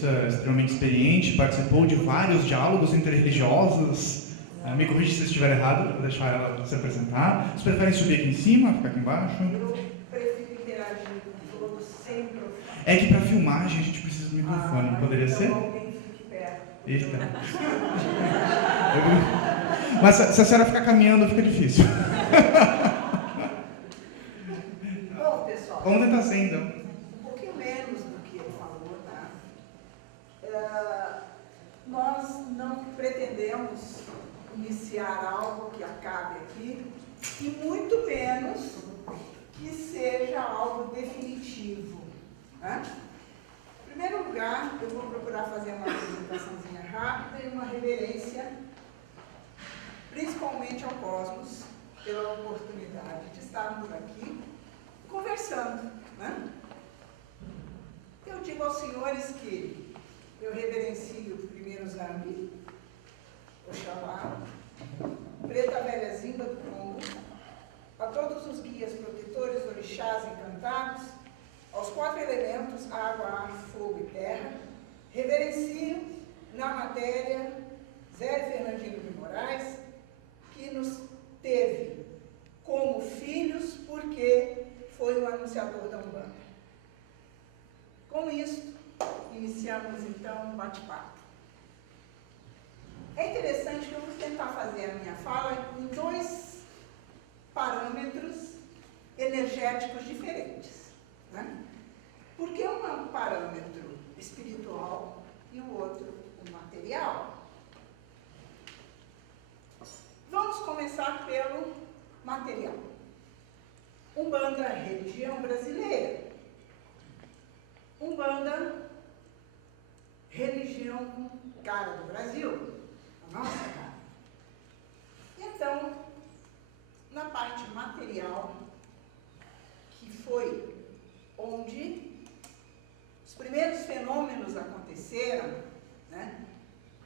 jornalista extremamente experiente, participou de vários diálogos interreligiosos. Me corrija se eu estiver errado, vou deixar ela se apresentar. Vocês preferem subir aqui em cima, ficar aqui embaixo? Eu prefiro interagir com todos sem microfone. É que para filmagem a gente precisa do microfone, não poderia então ser? Alguém fique perto. Eita. Mas se a senhora ficar caminhando, fica difícil. Bom, pessoal. Vamos tentar ser, então. Um pouquinho menos do que ele falou, tá? Nós não pretendemos iniciar algo que acabe aqui, e muito menos que seja algo definitivo, né? Em primeiro lugar, eu vou procurar fazer uma apresentaçãozinha rápida e uma reverência, principalmente ao Cosmos, pela oportunidade de estarmos aqui conversando, né? Eu digo aos senhores que eu reverencio primeiro Zambi, Oxalá, Preta Velha Zimba do Congo, a todos os guias protetores, orixás encantados, aos 4 elementos, água, ar, fogo e terra, reverencio na matéria Zé Fernandino de Moraes, que nos teve como filhos porque foi o anunciador da Umbanda. Com isso, iniciamos então um bate-papo. É interessante que eu vou tentar fazer a minha fala em 2 parâmetros energéticos diferentes, né? Porque um é um parâmetro espiritual e o outro o material. Vamos começar pelo material. Umbanda, religião brasileira. Umbanda, religião cara do Brasil, a nossa cara. Então, na parte material, que foi onde os primeiros fenômenos aconteceram, né?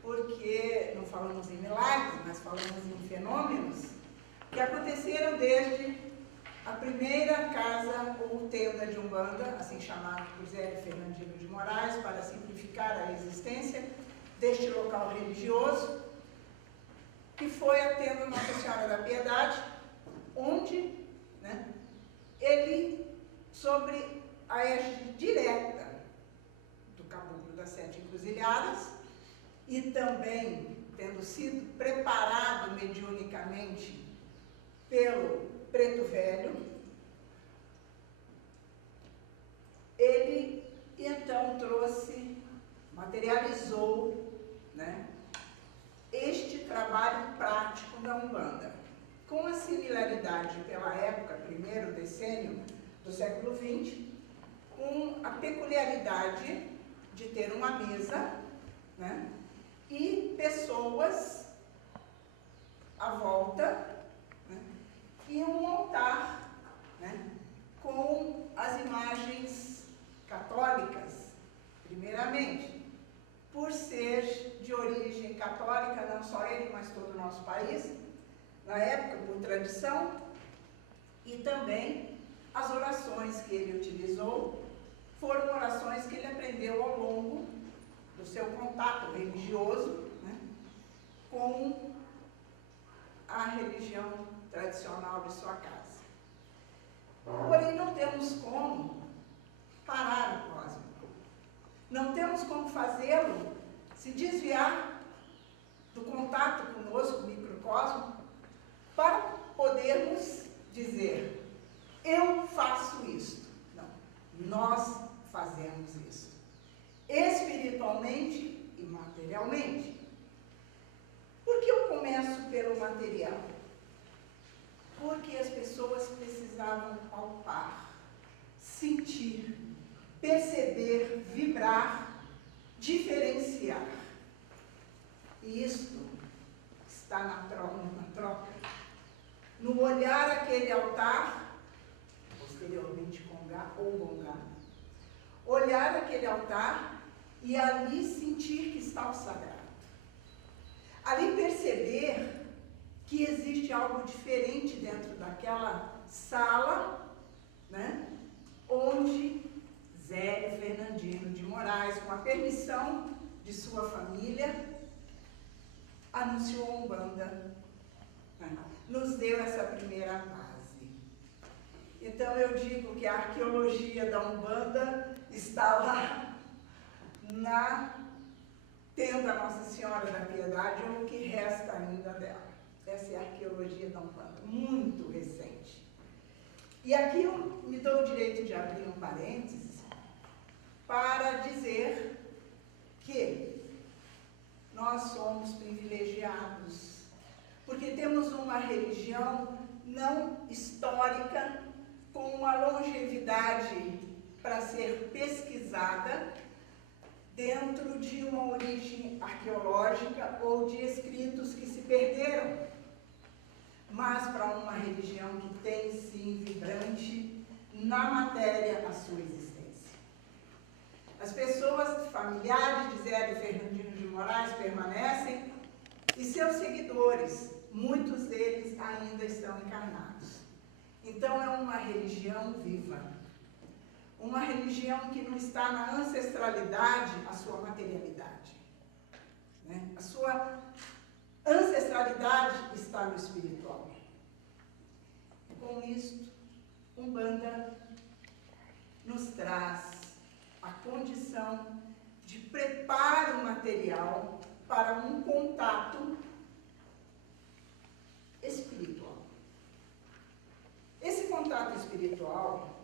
Porque não falamos em milagres, mas falamos em fenômenos que aconteceram desde a primeira casa ou tenda de Umbanda, assim chamado por Zé Fernandino de Moraes, para simplificar a existência deste local religioso, que foi a tenda Nossa Senhora da Piedade, onde, né, ele, sobre a égide direta do Caboclo das 7 Encruzilhadas, e também tendo sido preparado mediunicamente pelo Preto Velho, ele então trouxe, materializou, né, este trabalho prático da Umbanda, com a similaridade pela época, primeiro decênio do século XX, com a peculiaridade de ter uma mesa, né, e pessoas à volta, né, e um altar, né, com as imagens católicas, primeiramente, por ser de origem católica, não só ele, mas todo o nosso país, na época, por tradição, e também as orações que ele utilizou foram orações que ele aprendeu ao longo do seu contato religioso, né, com a religião tradicional de sua casa. Porém, não temos como parar o cósmico. Não temos como fazê-lo se desviar do contato conosco, o microcosmo, para podermos dizer, eu faço isto. Não, nós fazemos isso. Espiritualmente e materialmente. Por que eu começo pelo material? Porque as pessoas precisavam palpar, sentir, perceber, vibrar, diferenciar. E isto está na troca. No olhar aquele altar, posteriormente congá ou gongá, olhar aquele altar e ali sentir que está o sagrado. Ali perceber que existe algo diferente dentro daquela sala, né, onde Zé Fernandino de Moraes, com a permissão de sua família, anunciou a Umbanda, nos deu essa primeira base. Então eu digo que a arqueologia da Umbanda está lá na tenda Nossa Senhora da Piedade, ou o que resta ainda dela. Essa é a arqueologia da Umbanda, muito recente. E aqui eu me dou o direito de abrir um parênteses para dizer que nós somos privilegiados, porque temos uma religião não histórica, com uma longevidade para ser pesquisada dentro de uma origem arqueológica ou de escritos que se perderam, mas para uma religião que tem, sim, vibrante na matéria a sua existência. As pessoas familiares de Zé de Fernandino de Moraes permanecem e seus seguidores, muitos deles ainda estão encarnados. Então é uma religião viva, uma religião que não está na ancestralidade, a sua materialidade, né? A sua ancestralidade está no espiritual. Com isto, Umbanda nos traz a condição de preparo material para um contato espiritual. Esse contato espiritual,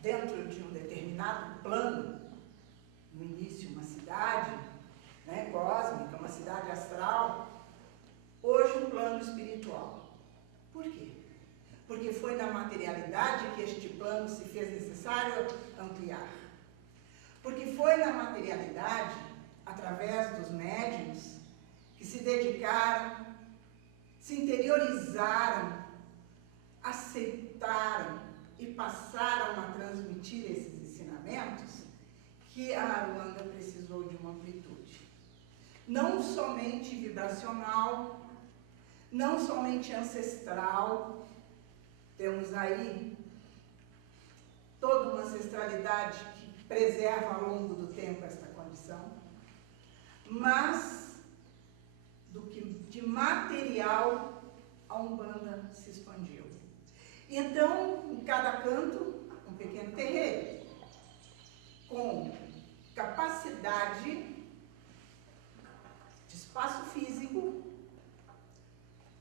dentro de um determinado plano, no início uma cidade, né, cósmica, uma cidade astral, hoje um plano espiritual. Por quê? Porque foi na materialidade que este plano se fez necessário ampliar. Porque foi na materialidade, através dos médiuns, que se dedicaram, se interiorizaram, aceitaram e passaram a transmitir esses ensinamentos, que a Aruanda precisou de uma amplitude. Não somente vibracional, não somente ancestral, temos aí toda uma ancestralidade que preserva ao longo do tempo esta condição, mas do que de material a Umbanda se expandiu. Então, em cada canto, um pequeno terreiro, com capacidade de espaço físico,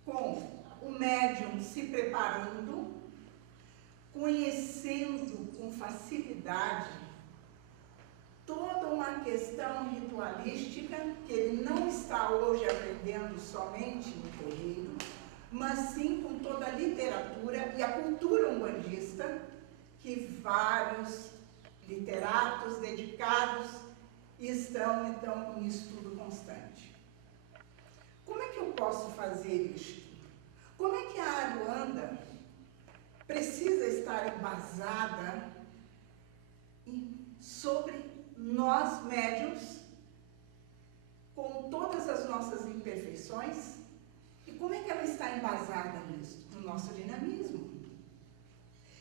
com o médium se preparando, conhecendo com facilidade toda uma questão ritualística, que ele não está hoje aprendendo somente no terreiro, mas sim com toda a literatura e a cultura umbandista, que vários literatos dedicados estão, então, em estudo constante. Como é que eu posso fazer isto? Como é que a Aruanda precisa estar embasada sobre nós médiuns, com todas as nossas imperfeições, e como é que ela está embasada nisso? No nosso dinamismo.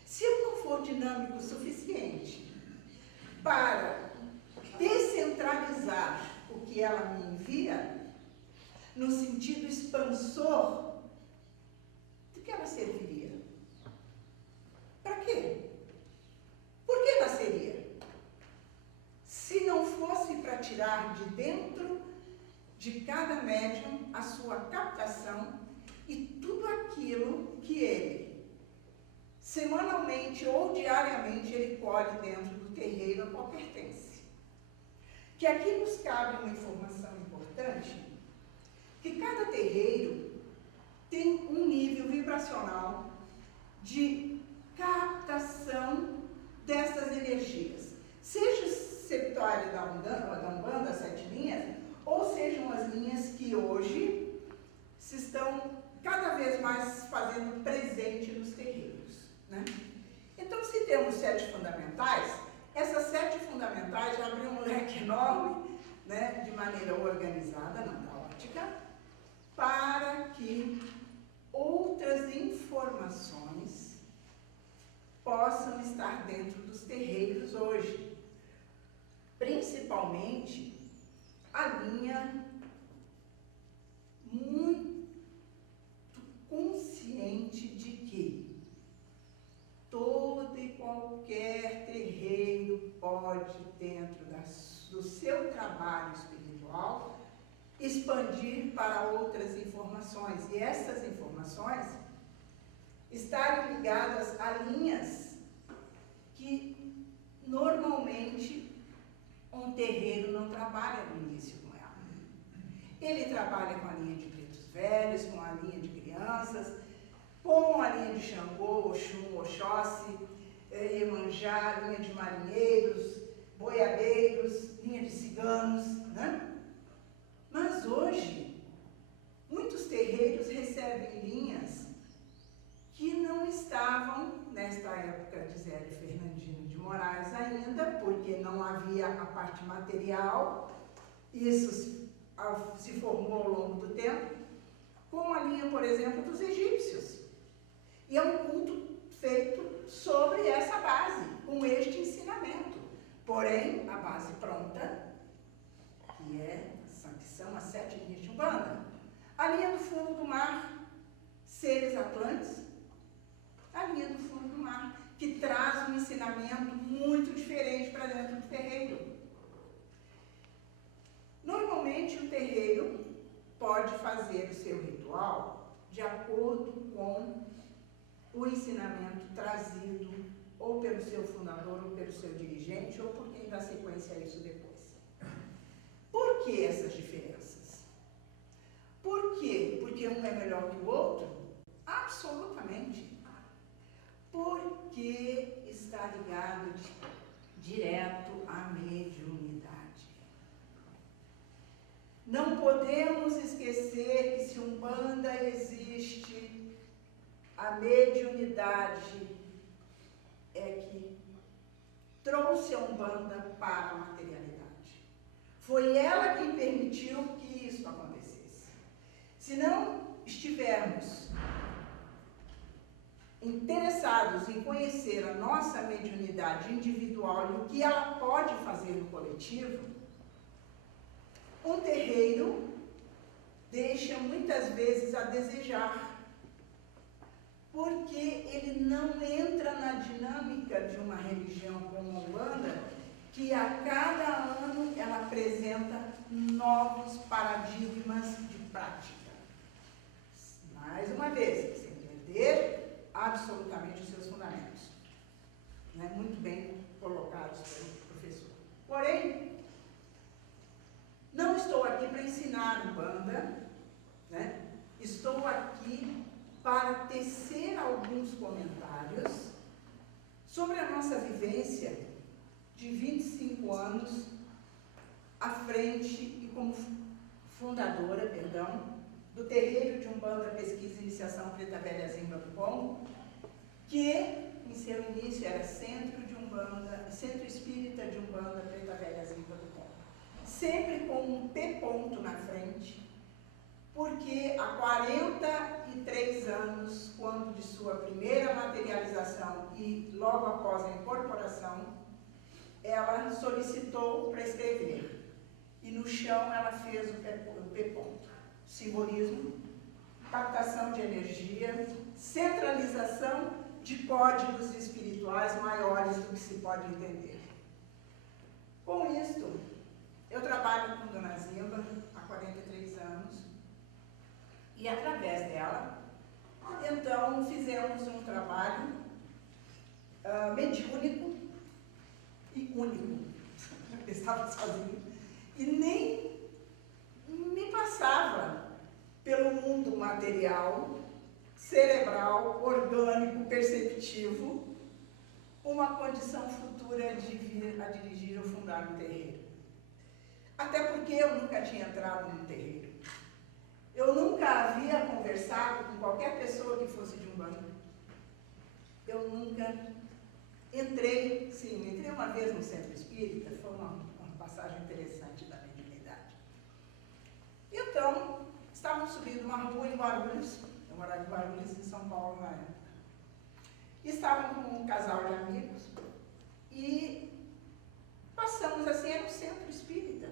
Se eu não for dinâmico o suficiente para descentralizar o que ela me envia, no sentido expansor, do que ela serviria? Para quê? Por que ela seria? Se não fosse para tirar de dentro de cada médium a sua captação e tudo aquilo que ele, semanalmente ou diariamente, ele colhe dentro do terreiro a qual pertence. Que aqui nos cabe uma informação importante, que cada terreiro tem um nível vibracional de captação dessas energias, seja o septuário da Umbanda, 7 linhas, ou sejam as linhas que hoje se estão cada vez mais fazendo presente nos terreiros, né? Então, se temos 7 fundamentais, essas 7 fundamentais já abrem um leque enorme, né, de maneira organizada, não caótica, para que outras informações possam estar dentro dos terreiros hoje, principalmente a Linha, muito consciente de que todo e qualquer terreiro pode, dentro do seu trabalho espiritual, expandir para outras informações. E essas informações estarem ligadas a linhas que normalmente um terreiro não trabalha no início com ela. Ele trabalha com a linha de pretos velhos, com a linha de crianças, com a linha de Xangô, Oxum, Oxóssi, Iemanjá, linha de marinheiros, boiadeiros, linha de ciganos, né? Mas hoje, muitos terreiros recebem linhas que não estavam, nesta época de Zé Fernandino de Moraes ainda, porque não havia a parte material, isso se formou ao longo do tempo, como a linha, por exemplo, dos egípcios. E é um culto feito sobre essa base, com este ensinamento. Porém, a base pronta, que são as 7 linhas de Umbanda. A linha do fundo do mar, seres atlantes, a linha do fundo do mar, que traz um ensinamento muito diferente para dentro do terreiro. Normalmente, o terreiro pode fazer o seu ritual de acordo com o ensinamento trazido ou pelo seu fundador, ou pelo seu dirigente, ou por quem dá sequência a isso depois. Por que essas diferenças? Por quê? Porque um é melhor que o outro? Absolutamente. Porque está ligado direto à mediunidade. Não podemos esquecer que se Umbanda existe, a mediunidade é que trouxe a Umbanda para a materialidade. Foi ela quem permitiu que isso acontecesse. Se não estivermos interessados em conhecer a nossa mediunidade individual e o que ela pode fazer no coletivo, um terreiro deixa muitas vezes a desejar, porque ele não entra na dinâmica de uma religião como a Umbanda, que a cada ano ela apresenta novos paradigmas de prática. Mais uma vez, sem perder absolutamente os seus fundamentos, né? Muito bem colocados pelo professor. Porém, não estou aqui para ensinar Umbanda, né? Estou aqui para tecer alguns comentários sobre a nossa vivência de 25 anos à frente e como fundadora, do terreiro de Umbanda Pesquisa e Iniciação Preta Velha Zimba do Congo, que em seu início era Centro Espírita de Umbanda Preta Velha Zimba do Congo. Sempre com um P ponto na frente, porque há 43 anos, quando de sua primeira materialização e logo após a incorporação, ela solicitou para escrever. E no chão ela fez o P ponto. Simbolismo, captação de energia, centralização de códigos espirituais maiores do que se pode entender. Com isto, eu trabalho com Dona Zimba há 43 anos e através dela, então, fizemos um trabalho mediúnico e único. Eu estava sozinho e nem me passava pelo mundo material, cerebral, orgânico, perceptivo, uma condição futura de vir a dirigir ou fundar um terreiro. Até porque eu nunca tinha entrado num terreiro. Eu nunca havia conversado com qualquer pessoa que fosse de Umbanda. Eu nunca entrei uma vez no centro espírita, foi uma passagem interessante da mediunidade. Então, estávamos subindo uma rua em Guarulhos, eu morava em Guarulhos, em São Paulo na época. Estávamos com um casal de amigos e passamos assim, era um centro espírita.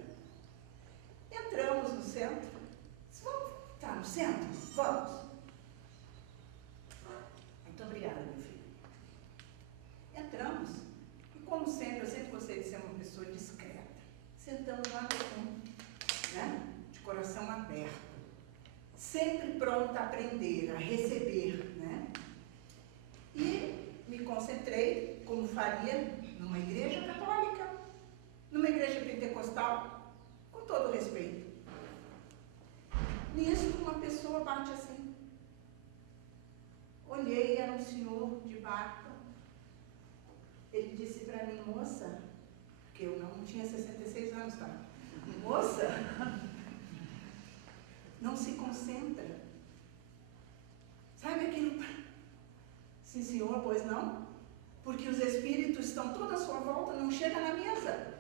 como sempre, eu sempre gostei de ser uma pessoa discreta. Sentamos lá no fundo, né? De coração aberto. Sempre pronta a aprender, a receber, né? E me concentrei, como faria numa igreja católica, numa igreja pentecostal, com todo respeito. Nisso, uma pessoa bate assim. Olhei, era um senhor de barba. Ele disse para mim, moça, porque eu não tinha 66 anos, tá? Moça, não se concentra. Sabe aquilo? Sim, senhor, pois não? Porque os espíritos estão toda à sua volta, não chega na mesa.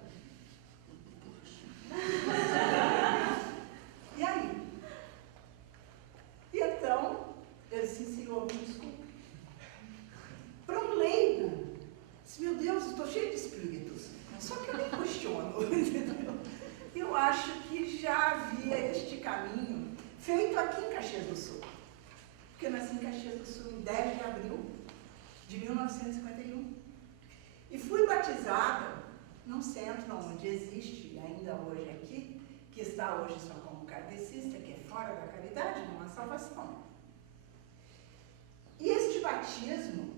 E aí? E então, eu disse, senhor, me desculpe. Para um leigo, disse, meu Deus, estou cheio de espíritos. Só que eu nem questiono, entendeu? Eu acho que já havia este caminho feito aqui em Caxias do Sul. Porque eu nasci em Caxias do Sul em 10 de abril de 1951. E fui batizada num centro onde existe ainda hoje aqui, que está hoje só como kardecista, que é fora da caridade, não há salvação. E este batismo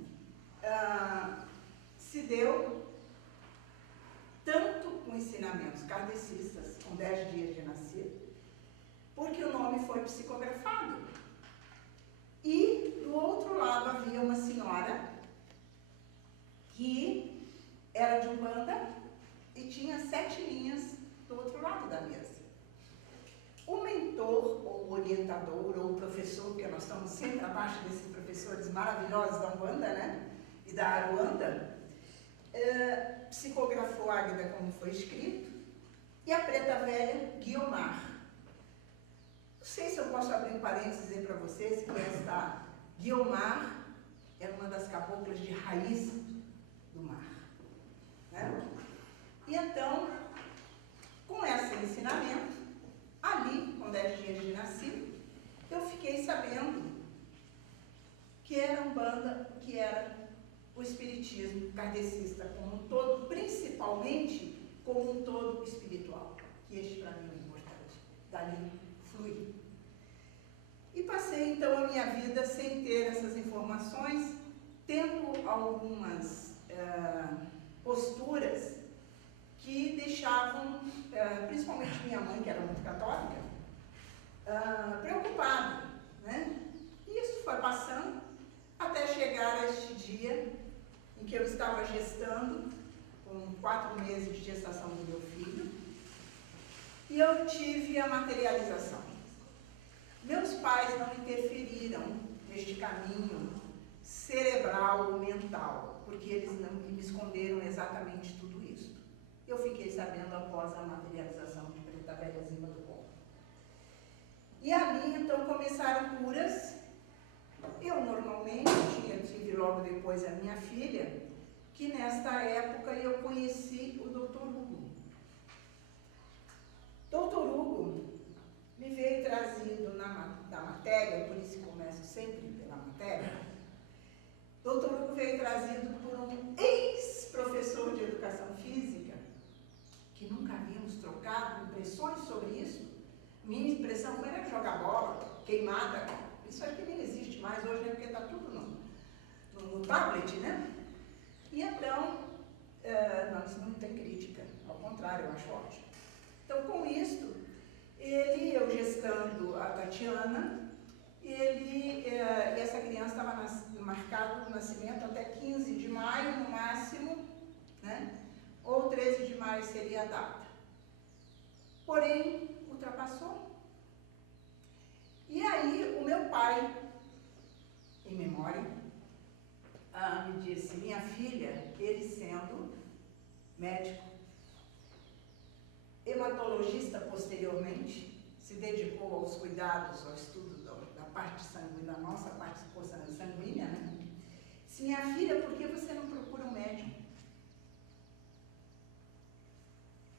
se deu tanto com ensinamentos kardecistas, com 10 dias de nascido, porque o nome foi psicografado. E do outro lado havia uma senhora que era de Umbanda e tinha 7 linhas do outro lado da mesa. O mentor, ou orientador, ou professor, porque nós estamos sempre abaixo desses professores maravilhosos da Umbanda, né? E da Aruanda, psicografou Águeda como foi escrito, e a preta velha, Guiomar. Não sei se eu posso abrir um parênteses e dizer para vocês que esta Guiomar era uma das caboclas de raiz do mar. Né? E então, com esse ensinamento, ali, com 10 dias de nascido, eu fiquei sabendo que era Umbanda, que era o espiritismo kardecista como um todo, principalmente como um todo espiritual, que este para mim é importante. Dali flui. E passei então a minha vida sem ter essas informações, tendo algumas posturas que deixavam, principalmente minha mãe, que era muito católica, preocupada, né? E isso foi passando até chegar a este dia em que eu estava gestando, com 4 meses de gestação do meu filho, e eu tive a materialização. Meus pais não interferiram neste caminho cerebral ou mental, porque eles não me esconderam exatamente tudo isso. Eu fiquei sabendo após a materialização de Preta Velha Zima do Corpo. E ali, então, começaram curas. Eu, normalmente, tive logo depois a minha filha, que nesta época eu conheci o Dr. Hugo. Dr. Hugo me veio trazido da matéria, por isso começo sempre pela matéria. Dr. Hugo veio trazido por um ex-professor de educação física, que nunca havíamos trocado impressões sobre isso. Minha impressão era jogar bola, queimada. Isso aqui nem existe mais hoje, né? Porque está tudo no tablet, né? E então, não, isso não tem crítica, ao contrário, eu acho ótimo. Então, com isto, eu gestando a Tatiana, e essa criança estava marcado o nascimento até 15 de maio, no máximo, né? Ou 13 de maio seria a data. Porém, ultrapassou. E aí, o meu pai, em memória, me disse, minha filha, ele sendo médico, hematologista posteriormente, se dedicou aos cuidados, ao estudo da parte sanguínea, da nossa parte sanguínea, né? Disse, minha filha, por que você não procura um médico?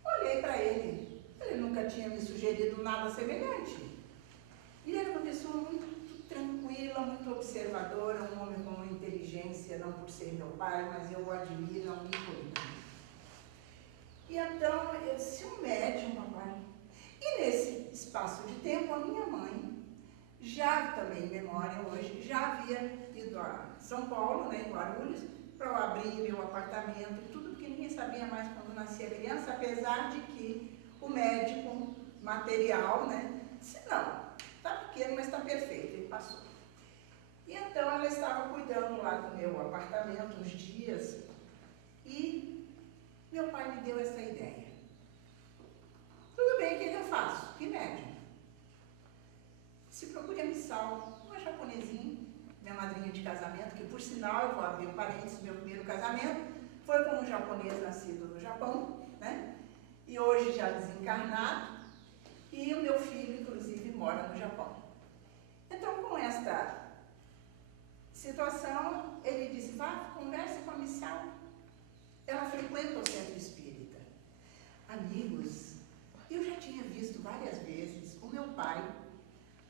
Olhei para ele nunca tinha me sugerido nada semelhante. Ele era uma pessoa muito tranquila, muito observadora, um homem com uma inteligência, não por ser meu pai, mas eu o admiro, é um ícone. memória hoje, já havia ido a São Paulo, né, em Guarulhos, para eu abrir meu apartamento e tudo, porque ninguém sabia mais quando nascia a criança, apesar de que o médico material, né, disse, não, está pequeno, mas está perfeito, ele passou. E então ela estava cuidando lá do meu apartamento uns dias e meu pai me deu essa ideia. Tudo bem, o que eu faço? Que médico? Se procure a missal, uma japonesinha, minha madrinha de casamento, que por sinal, eu vou abrir um parênteses, meu primeiro casamento foi com um japonês nascido no Japão, né? E hoje já desencarnado, e o meu filho, inclusive, mora no Japão. Então, com esta situação, ele disse, vá, converse com a missal. Ela frequenta o centro espírita. Amigos, eu já tinha visto várias vezes o meu pai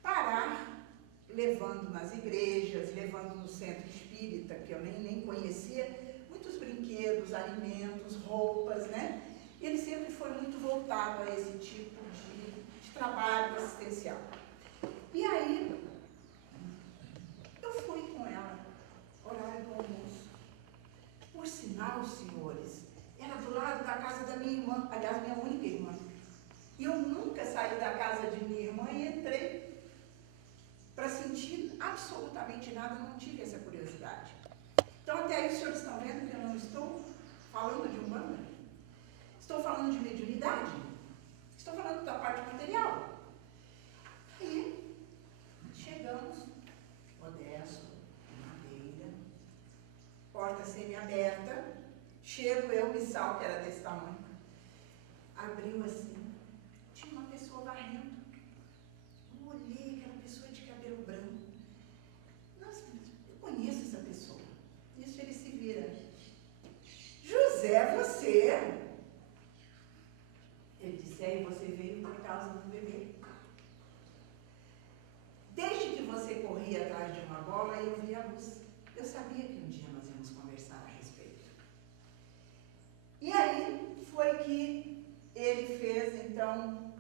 parar, levando nas igrejas, levando no centro espírita, que eu nem conhecia, muitos brinquedos, alimentos, roupas, né? Ele sempre foi muito voltado a esse tipo de trabalho assistencial. E aí, eu fui com ela, horário do almoço. Por sinal, senhores, era do lado da casa da minha irmã, aliás, minha única irmã. E eu nunca saí da casa de minha irmã e entrei para sentir absolutamente nada, não tive essa curiosidade. Então, até aí os senhores estão vendo que eu não estou falando de Umbanda? Estou falando de mediunidade? Estou falando da parte material. Aí, chegamos, modesto, madeira, porta semi-aberta, chego eu, missal, que era desse tamanho, abriu assim, tinha uma pessoa varrendo. Eu olhei aquela pessoa de cabelo branco. Nossa, eu conheço essa pessoa. Isso ele se vira. José, você? Ele disse, aí você veio por causa do bebê. Desde que você corria atrás de uma bola, eu vi a luz. Eu sabia que um dia nós íamos conversar a respeito. E aí foi que ele fez, então,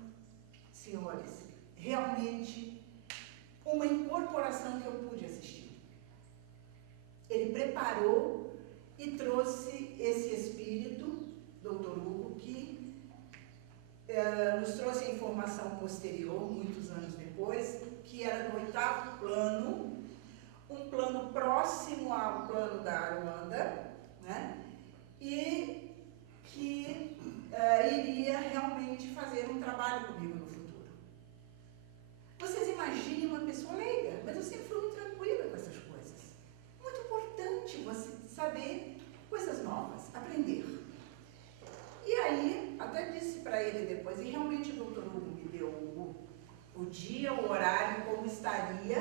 senhores, realmente uma incorporação que eu pude assistir. Ele preparou e trouxe esse espírito, Dr. Hugo, que nos trouxe a informação posterior, muitos anos depois, que era do 8º plano, um plano próximo ao plano da Aruanda, né? E que iria realmente fazer um trabalho comigo no futuro. Vocês imaginem uma pessoa leiga, mas eu sempre fui muito tranquila com essas coisas. Muito importante você saber coisas novas, aprender. E aí, até disse para ele depois, e realmente o Dr. Hugo me deu o dia, o horário, como estaria,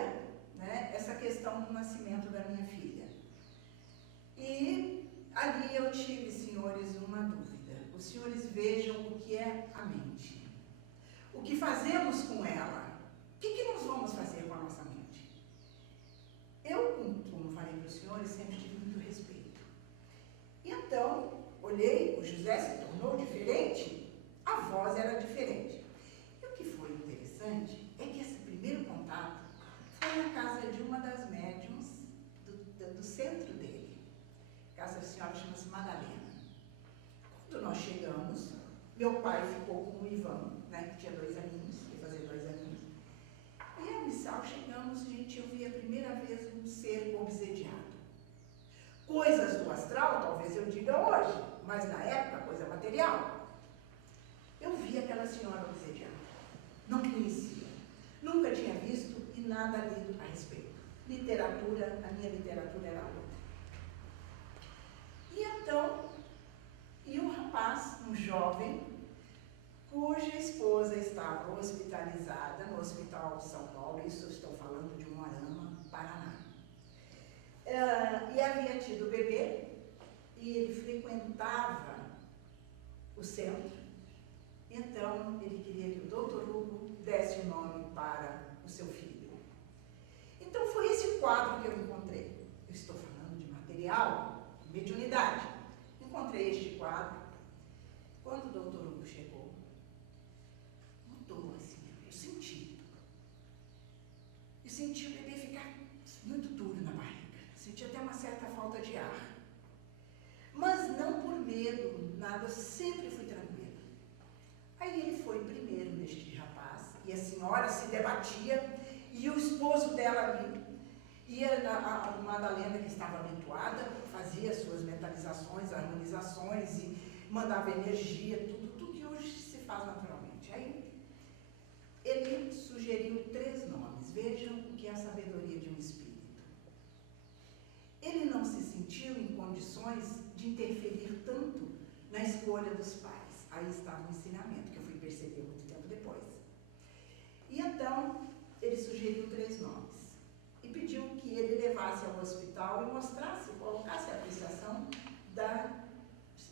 né, essa questão do nascimento da minha filha. E ali eu tive, senhores, uma dúvida. Os senhores vejam o que é a mente. O que fazemos com ela? O que nós vamos fazer com a nossa mente? Eu, como falei para os senhores, sempre tive muito respeito. E então, olhei, o José se tornou diferente, a voz era diferente. E o que foi interessante é que esse primeiro contato foi na casa de uma das médiuns do centro dele. A casa da senhora chama-se Madalena. Quando nós chegamos, meu pai ficou com o Ivan, né, que tinha 2 aninhos, ia fazer 2 aninhos. E a missal chegamos, gente, eu vi a primeira vez um ser obsediado. Coisas do astral, talvez eu diga hoje, mas na época, coisa material. Eu vi aquela senhora obsediada. Não conhecia. Nunca tinha visto e nada lido a respeito. Literatura, a minha literatura era outra. E então, um rapaz, um jovem, cuja esposa estava hospitalizada no Hospital São Paulo, isso eu estou falando de Umuarama, Paraná. E havia tido bebê, e ele frequentava o centro, então ele queria que o Dr. Hugo desse o nome para o seu filho. Então foi esse quadro que eu encontrei. Eu estou falando de material, mediunidade. Encontrei este quadro. Quando o Dr. Hugo chegou, mudou assim, eu senti. Eu senti o bebê ficar senhora se debatia, e o esposo dela ali, e a Madalena, que estava habituada, fazia suas mentalizações, harmonizações, e mandava energia, tudo que hoje se faz naturalmente. Aí, ele sugeriu 3 nomes. Vejam o que é a sabedoria de um espírito. Ele não se sentiu em condições de interferir tanto na escolha dos pais. Aí estava o ensinamento, que eu fui perceber muito tempo depois. E então, ele sugeriu 3 nomes. E pediu que ele levasse ao hospital e mostrasse, colocasse a apreciação da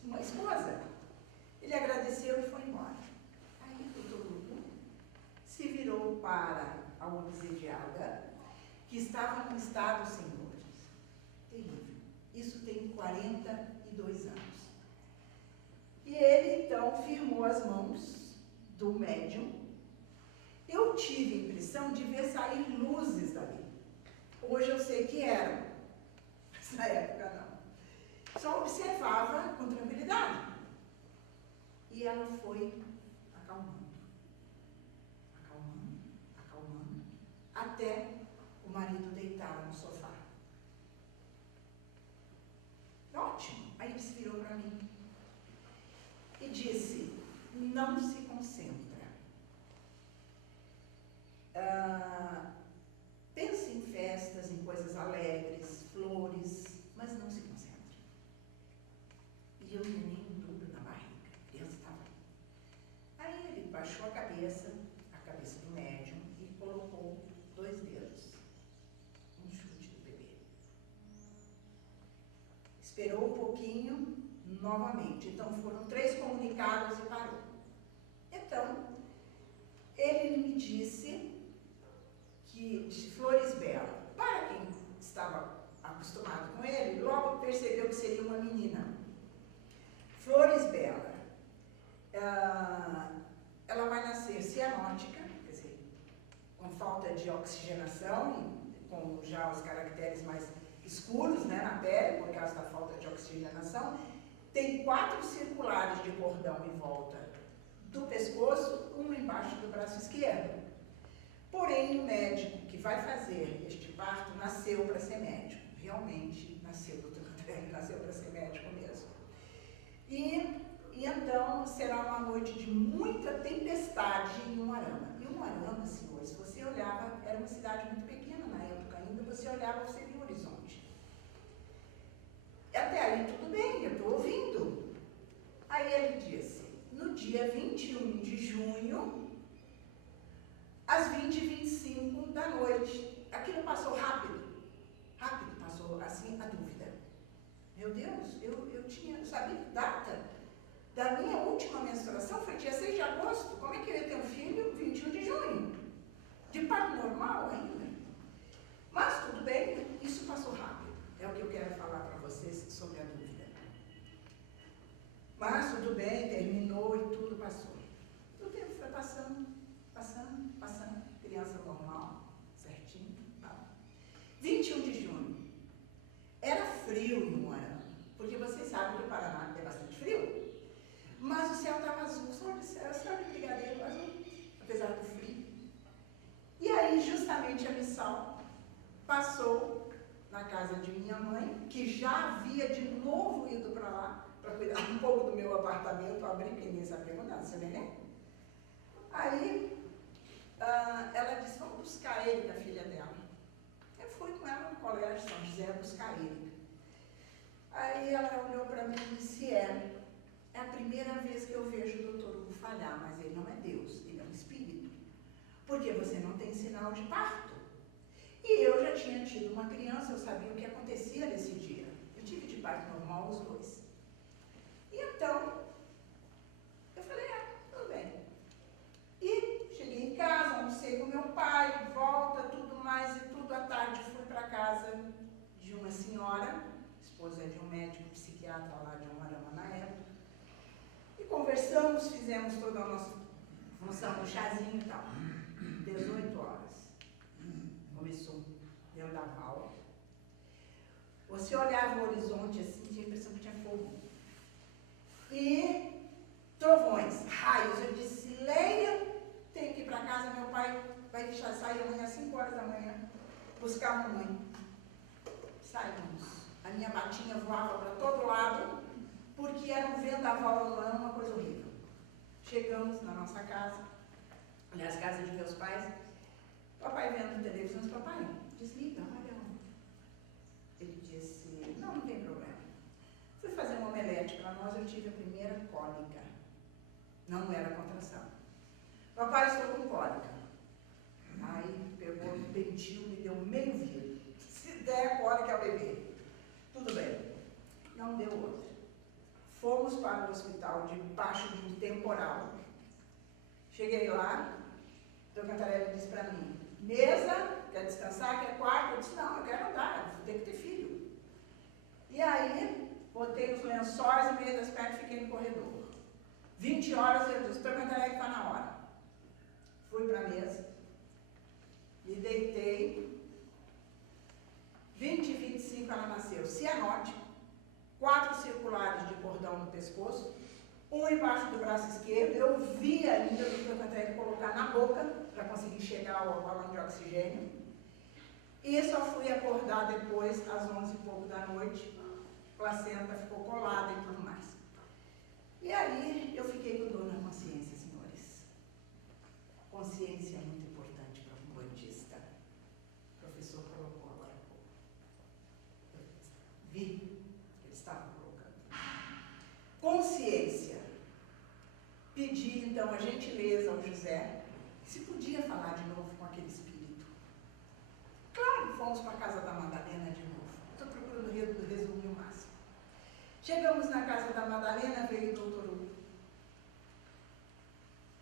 uma esposa. Ele agradeceu e foi embora. Aí o doutor Hugo se virou para a obsediada, que estava num estado, senhores, terrível. Isso tem 42 anos. E ele, então, firmou as mãos do médium. Eu tive a impressão de ver sair luzes dali. Hoje eu sei que eram. Mas na época não. Só observava com tranquilidade. E ela foi acalmando, até o marido deitar no sofá. Ótimo. Aí ele se virou para mim e disse: não se concentra. Pense em festas, em coisas alegres, flores, mas não se concentre. E eu nem duro na barriga, a criança estava ali. Aí ele baixou a cabeça do médium, e colocou 2 dedos no chute do bebê. Esperou um pouquinho, novamente. Então foram 3 comunicados e parou. Então, ele me disse que de Florisbela, para quem estava acostumado com ele, logo percebeu que seria uma menina. Florisbela, ela vai nascer cianótica, quer dizer, com falta de oxigenação, e com já os caracteres mais escuros, né, na pele, por causa da falta de oxigenação. Tem 4 circulares de cordão em volta do pescoço, um embaixo do braço esquerdo. Porém, o médico que vai fazer este parto nasceu para ser médico. Realmente nasceu, doutor André, nasceu para ser médico mesmo. E então será uma noite de muita tempestade em Umuarama. E Umuarama, senhores, você olhava, era uma cidade muito pequena na época ainda, você olhava, você via o horizonte. Até aí tudo bem, eu estou ouvindo. Aí ele disse: no dia 21 de junho, às 20h25 da noite. Aquilo passou rápido, passou assim a dúvida. Meu Deus, eu tinha, sabia que data da minha última menstruação foi dia 6 de agosto. Como é que eu ia ter um filho 21 de junho? De parto normal ainda. Mas tudo bem, isso passou rápido. É o que eu quero falar para vocês sobre a dúvida. Mas tudo bem, terminou e tudo passou. O tempo foi passando. Criança normal, certinho. Tá. 21 de junho. Era frio em Umuarama, porque vocês sabem que o Paraná é bastante frio. Mas o céu estava azul, só o céu de brigadeiro azul, apesar do frio. E aí, justamente, a missal passou na casa de minha mãe, que já havia de novo ido para lá, para cuidar um pouco do meu apartamento, abrir, porque ninguém sabia mandar, seu neném. Aí, ela disse: vamos buscar ele, da filha dela. Eu fui com ela no colégio São José buscar ele. Aí ela olhou para mim e disse: é a primeira vez que eu vejo o doutor Hugo falhar, mas ele não é Deus, ele é um espírito. Porque você não tem sinal de parto. E eu já tinha tido uma criança, eu sabia o que acontecia nesse dia. Eu tive de parto normal os 2. E então, eu falei: tudo bem. E cheguei em casa, almocei com meu pai, volta, tudo mais e tudo. À tarde fui para casa de uma senhora, esposa de um médico psiquiatra lá de Umuarama na época. E conversamos, fizemos toda a nossa função do chazinho e tal. 18 horas. Começou o vendaval. Você olhava o horizonte assim, tinha a impressão que tinha fogo. E trovões, raios. Eu disse: Leia, tenho que ir para casa. Meu pai a mamãe. Saímos. A minha batinha voava para todo lado, porque era um vendaval no ano, uma coisa horrível. Chegamos na nossa casa, aliás, casa de meus pais. Papai vendo televisão, disse, papai, desliga, olha. Ele disse, não tem problema. Fui fazer um omelete para nós, eu tive a primeira cólica. Não era contração. Papai, estou com cólica. Aí pegou o dentil, me deu meio vidro. Se der cólica ao bebê. Tudo bem. Não deu outra. Fomos para o hospital debaixo de um temporal. Cheguei lá, o Dr. Cantarelli disse para mim, mesa, quer descansar, quer quarto? Eu disse, não, eu quero andar, eu tenho que ter filho. E aí, botei os lençóis no meio das pernas e fiquei no corredor. 20 horas, eu disse, Dr. Cantarelli, está na hora. Fui para a mesa, me deitei, 20 e 25 ela nasceu, cianótico, 4 circulares de cordão no pescoço, um embaixo do braço esquerdo, eu vi ainda o Dr. Cantarelli colocar na boca, para conseguir chegar ao balão de oxigênio, e só fui acordar depois, às 11 e pouco da noite, a placenta ficou colada e tudo mais. E aí, eu fiquei com dor na consciência, senhores. Consciência é muito importante para um bandista. O professor colocou agora há pouco. Eu vi que ele estava colocando. Consciência. Pedi, então, a gentileza ao José, se podia falar de novo com aquele espírito. Claro, fomos para a casa da Madalena de novo. Estou procurando resumir o máximo. Chegamos na casa da Madalena, veio o doutor Hugo.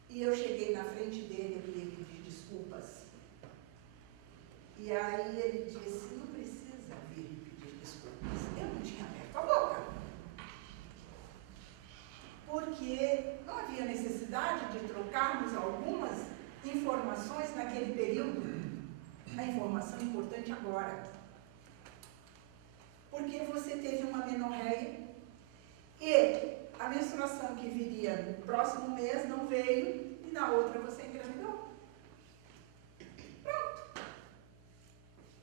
E eu cheguei na frente dele, eu queria pedir desculpas. E aí ele disse, não precisa vir pedir desculpas. Eu não tinha aberto a boca. Porque não havia necessidade de trocarmos algumas informações naquele período. A informação importante agora. Porque você teve uma menorreia e a menstruação que viria no próximo mês não veio e na outra você engravidou. Pronto.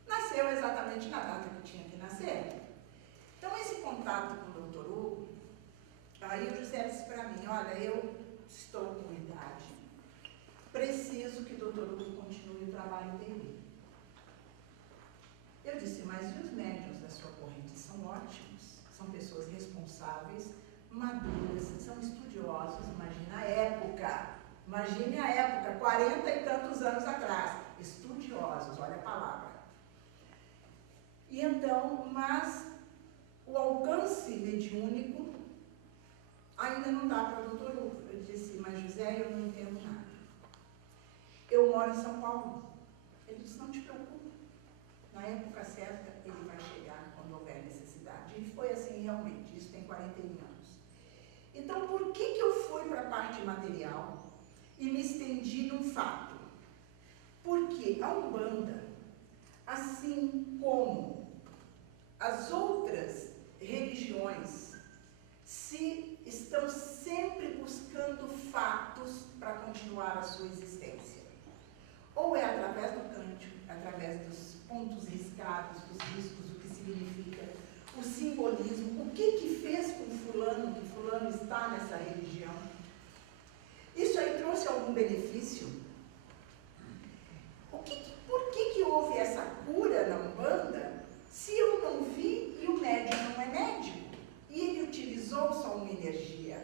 Nasceu exatamente na data que tinha que nascer. Então, esse contato com o Dr. Hugo, aí o José disse para mim, olha, eu estou com idade, preciso que o Dr. Hugo continue o trabalho dele. Eu disse, mas e os médiuns da sua corrente são ótimos, são pessoas responsáveis, maduras, são estudiosos, imagine a época, 40 e tantos anos atrás, estudiosos, olha a palavra. E então, mas o alcance mediúnico ainda não dá para o Dr. Hugo. Eu disse, mas José, eu não entendo nada. Eu moro em São Paulo. Ele disse, não te preocupe. Na época certa, ele vai chegar quando houver necessidade. E foi assim realmente, isso tem 41 anos. Então, por que eu fui para a parte material e me estendi num fato? Porque a Umbanda, assim como as outras religiões, estão sempre buscando fatos para continuar a sua existência. Ou é através do cântico, através dos pontos riscados, dos riscos, o que significa, o simbolismo, o que fez com fulano, que fulano está nessa religião. Isso aí trouxe algum benefício? Por que houve essa cura na Umbanda, se eu não vi e o médium não é médico? E ele utilizou só uma energia.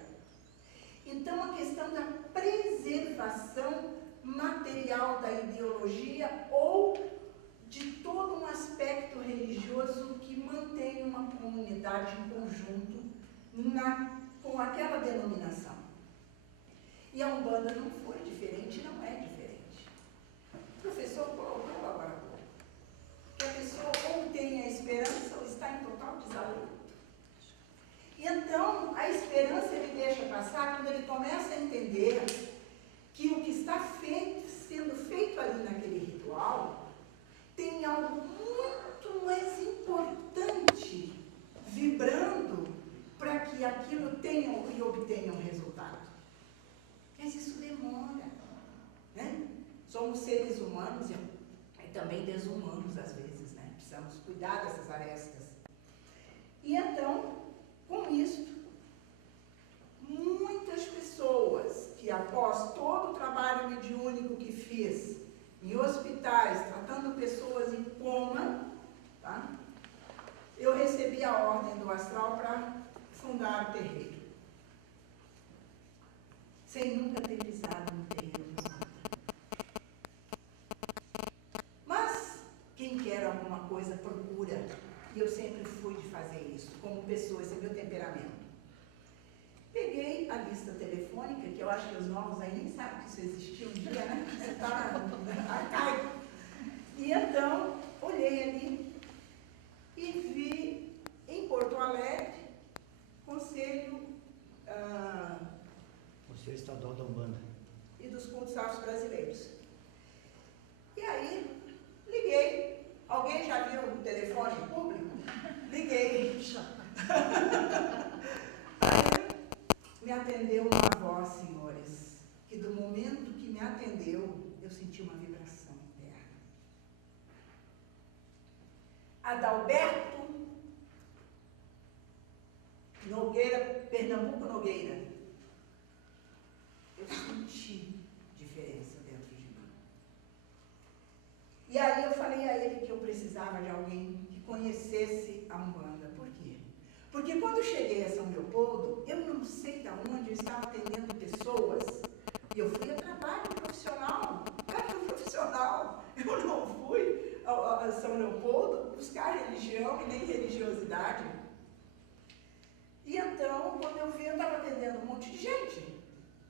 Então, a questão da preservação material da ideologia ou de todo um aspecto religioso que mantém uma comunidade em conjunto com aquela denominação. E a Umbanda não foi diferente, não é diferente. O professor colocou agora há pouco que a pessoa ou tem a esperança ou está em total desalento. E então, a esperança ele deixa passar quando ele começa a entender que o que está sendo feito ali naquele ritual tem algo muito mais importante vibrando para que aquilo tenha e obtenha um resultado. Mas isso demora, né? Somos seres humanos e também desumanos às vezes, né? precisamos cuidar dessas arestas. E então, com isso, muitas pessoas que após todo o trabalho mediúnico que fiz em hospitais, tratando pessoas em coma, tá? Eu recebi a ordem do astral para fundar o terreiro. Sem nunca ter pisado no terreiro. Mas, quem quer alguma coisa, procura. E eu sempre fui de fazer isso, como pessoa, esse é meu temperamento. Peguei a lista telefônica, que eu acho que os novos aí nem sabem que isso existia um dia, né? Você está arcaico. E então, olhei ali e vi em Porto Alegre, Conselho Estadual da Umbanda e dos cultos afro-brasileiros. E aí, liguei. Alguém já viu o telefone público? Liguei. Aí, me atendeu uma voz, senhores, que do momento que me atendeu, eu senti uma vibração interna. Adalberto Nogueira, Pernambuco Nogueira. Eu senti diferença dentro de mim. E aí eu falei a ele que eu precisava de alguém que conhecesse a Umbanda. Por quê? Porque quando eu cheguei a São Leopoldo, eu não sei de onde eu estava atendendo pessoas, e eu fui a trabalho profissional, cargo profissional. Eu não fui a São Leopoldo buscar religião e nem religiosidade. E então, quando eu vi, eu estava atendendo um monte de gente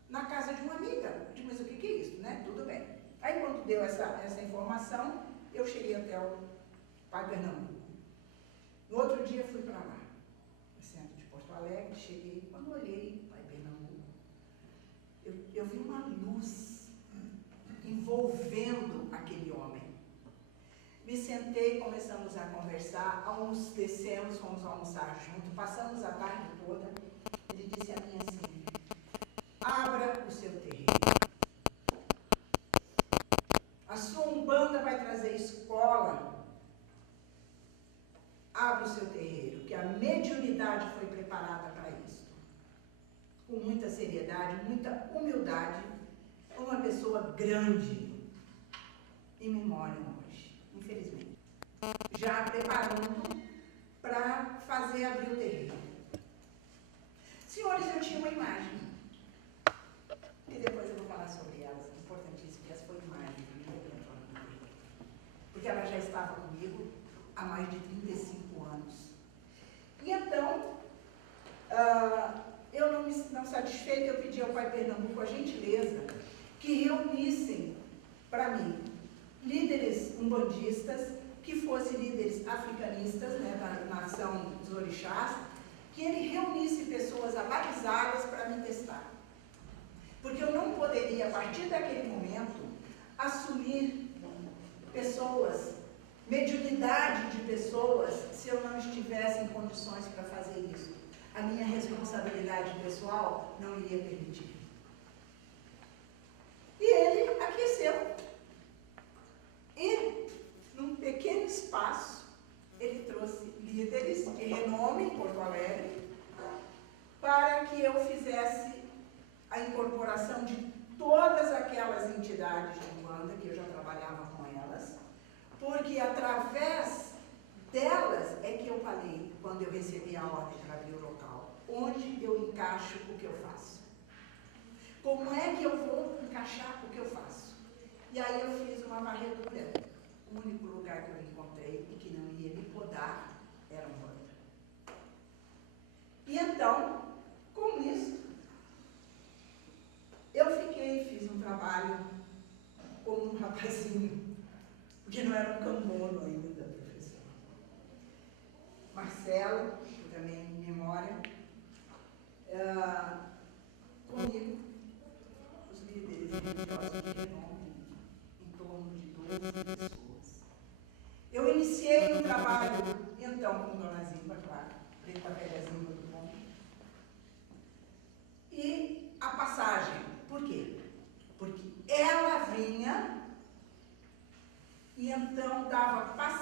na casa de uma amiga. Eu disse, mas o que é isso, né? Tudo bem. Aí, quando deu essa informação, eu cheguei até o Pai Pernambuco. No outro dia, fui para lá, no centro de Porto Alegre, cheguei. Quando olhei Pai Pernambuco, eu vi uma luz envolvendo aquele homem. Me sentei, começamos a conversar, descemos, fomos almoçar junto, passamos a tarde toda. Ele disse a mim assim, abra o seu terreiro. A sua Umbanda vai trazer escola. Abra o seu terreiro, que a mediunidade foi preparada para isso. Com muita seriedade, muita humildade, uma pessoa grande em memória hoje, infelizmente. Já preparando para fazer abrir o terreiro. Senhores, eu tinha uma imagem. E depois eu vou falar sobre elas, importantíssimo, que essa foi a imagem porque ela já estava comigo há mais de 35 anos. E então, eu não satisfeita, eu pedi ao Pai Pernambuco a gentileza que reunissem para mim líderes umbandistas, que fossem líderes africanistas, né, da nação dos orixás, que ele reunisse pessoas abalizadas para me testar. Porque eu não poderia, a partir daquele momento, assumir pessoas, mediunidade de pessoas, se eu não estivesse em condições para fazer isso. A minha responsabilidade pessoal não iria permitir. E ele aqueceu. E, num pequeno espaço, ele trouxe líderes de renome em Porto Alegre para que eu fizesse a incorporação de todas aquelas entidades de Umbanda, que eu já trabalhava com elas, porque através delas é que eu falei, quando eu recebi a ordem para abrir o local, onde eu encaixo o que eu faço. Como é que eu vou encaixar o que eu faço? E aí eu fiz uma varredura. O único lugar que eu encontrei e que não ia me podar era Umbanda. E então, com isso, eu fiz um trabalho como um rapazinho, porque não era um cambono ainda, professor. Marcelo, que também em memória, comigo, os líderes religiosos de renome, em torno de 12 pessoas. Eu iniciei um trabalho, então, com Dona Zimba, claro, Preta Velha Zimba do Bom. E a passagem, por quê? Porque ela vinha e então dava passagem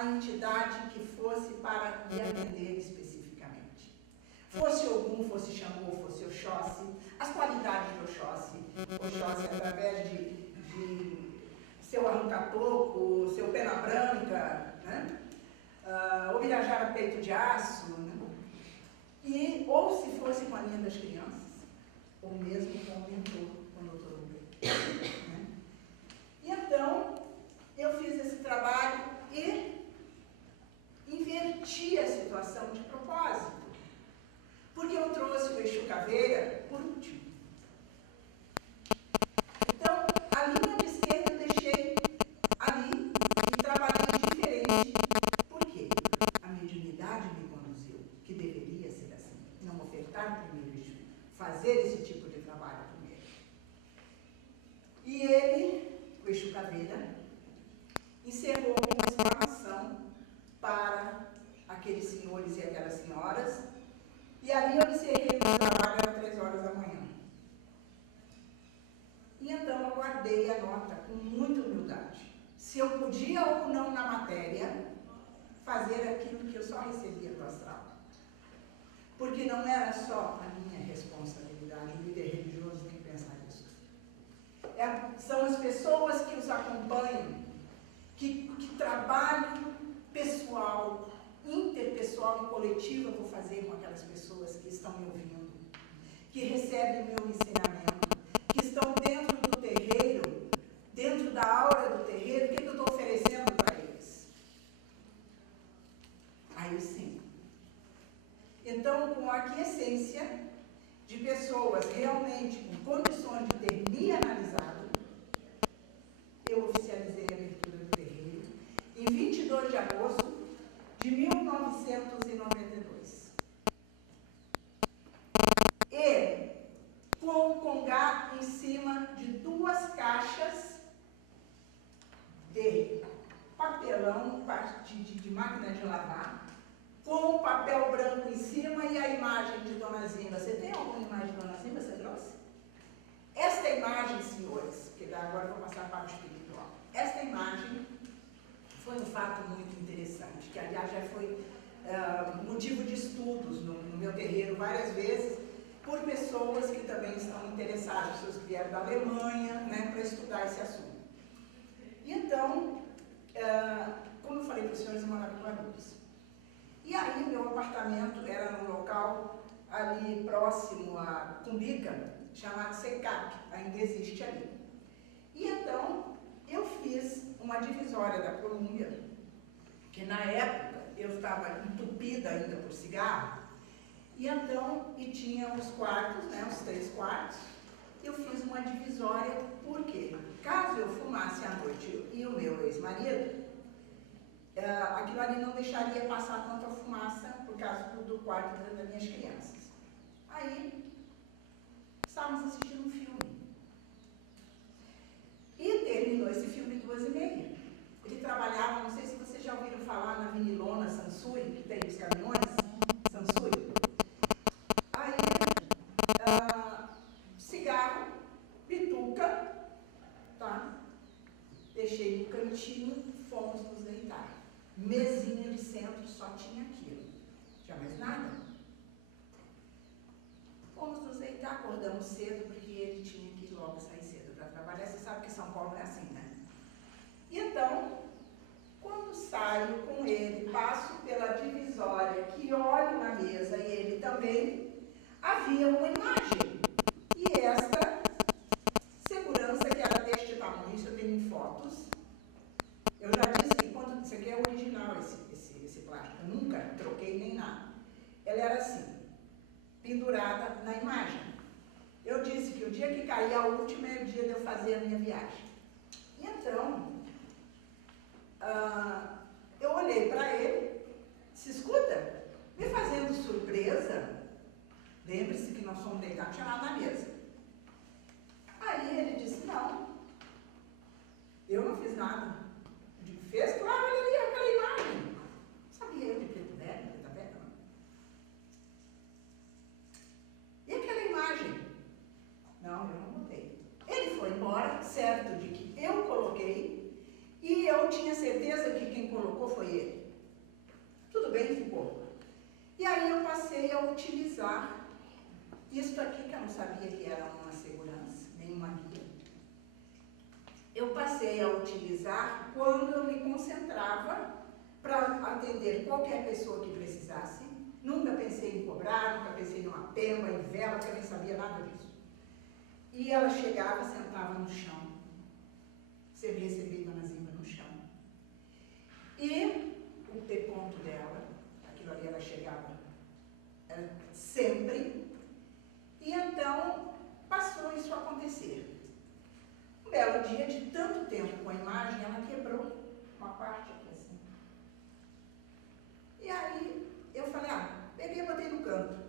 a entidade que fosse para me atender especificamente. Fosse Ogum, fosse Xangô, fosse Oxóssi, as qualidades de Oxóssi. Oxóssi através de seu arranca-toco, seu pena branca, né? Obirajara peito de aço, né? Ou se fosse com a linha das crianças, ou mesmo com o mentor, com o doutor Uber. Né? E então, eu fiz esse trabalho e inverti a situação de propósito, porque eu trouxe o Exu Caveira por último. Então, a linha de esquerda eu deixei ali e trabalhei diferente. Por quê? A mediunidade me conduziu, que deveria ser assim, não ofertar primeiro Exu, fazer esse tipo de trabalho primeiro. E ele, o Exu Caveira, encerrou uma exclamação para aqueles senhores e aquelas senhoras, e ali eu encerrei o trabalho, era 3 horas da manhã. E então eu guardei a nota com muita humildade. Se eu podia ou não na matéria fazer aquilo que eu só recebia do astral. Porque não era só a minha responsabilidade, o líder religioso tem que pensar nisso. São as pessoas que os acompanham, que trabalho pessoal, interpessoal e coletivo eu vou fazer com aquelas pessoas que estão me ouvindo, que recebem o meu ensinamento, que estão dentro do terreiro, dentro da aura do terreiro, o que eu estou oferecendo para eles? Aí sim. Então, com a aquiescência de pessoas realmente com condições de ter me analisado, eu oficializei a abertura do terreiro em 22 de agosto de 1992. E com o congá em cima de 2 caixas de papelão de máquina de lavar, com o papel branco em cima e a imagem de Dona Zimba. Você tem alguma imagem de Dona Zimba? Você trouxe? Esta imagem, senhores, que agora eu vou passar para o espiritual. Esta imagem foi um fato muito interessante, que aliás já foi motivo de estudos no meu terreiro várias vezes, por pessoas que também estão interessadas, pessoas que vieram da Alemanha, né, para estudar esse assunto. E então, como eu falei para os senhores, eu morava em Guarulhos. E aí, meu apartamento era num local ali próximo a Cumbica, chamado Secap, ainda existe ali. E então, eu fiz uma divisória da Colômbia, que na época eu estava entupida ainda por cigarro, e então, tinha os quartos, né, os 3 quartos, eu fiz uma divisória, por quê? Caso eu fumasse à noite e o meu ex-marido, aquilo ali não deixaria passar tanta fumaça por causa do quarto das minhas crianças. Aí, estávamos assistindo um filme. E terminou esse filme 2h30. Ele trabalhava, não sei se vocês já ouviram falar na Vinilona Sansui, que tem os caminhões, Sansui. Aí, cigarro, pituca, tá? Deixei no cantinho, fomos nos deitar. Mesinha de centro, só tinha aquilo. Tinha mais nada. Fomos nos deitar, acordamos cedo, porque ele tinha que logo sair cedo para trabalhar. Você sabe que São Paulo é assim, né? E então, quando saio com ele, passo pela divisória, que olho na mesa e ele também, havia uma imagem. E esta segurança, que era deste tamanho, isso eu tenho em fotos. Eu já disse que quando isso aqui é original, esse plástico, eu nunca troquei nem nada. Ela era assim, pendurada na imagem. Eu disse que o dia que cair a última é o dia de eu fazer a minha viagem. E então, eu olhei para ele, se escuta, me fazendo surpresa, lembre-se que nós fomos deitar, não tinha nada na mesa. Aí ele disse, não, eu não fiz nada. Eu digo, fez? Claro, ele ali, aquela imagem. Sabia eu de preto velho, preta velha, não? E aquela imagem? Não, eu não botei. Ele foi embora, certo de que eu coloquei, e eu tinha certeza que quem colocou foi ele. Tudo bem, ficou. E aí eu passei a utilizar isso aqui, que eu não sabia que era uma segurança, nenhuma guia. Eu passei a utilizar quando eu me concentrava para atender qualquer pessoa que precisasse. Nunca pensei em cobrar, nunca pensei numa pemba, em vela, porque eu nem sabia nada disso. E ela chegava, sentava no chão. Sempre recebi Dona Zimba no chão. E o T-ponto dela, aquilo ali ela chegava sempre. E então passou isso a acontecer. Um belo dia, de tanto tempo com a imagem, ela quebrou uma parte aqui assim. E aí eu falei, peguei e botei no canto.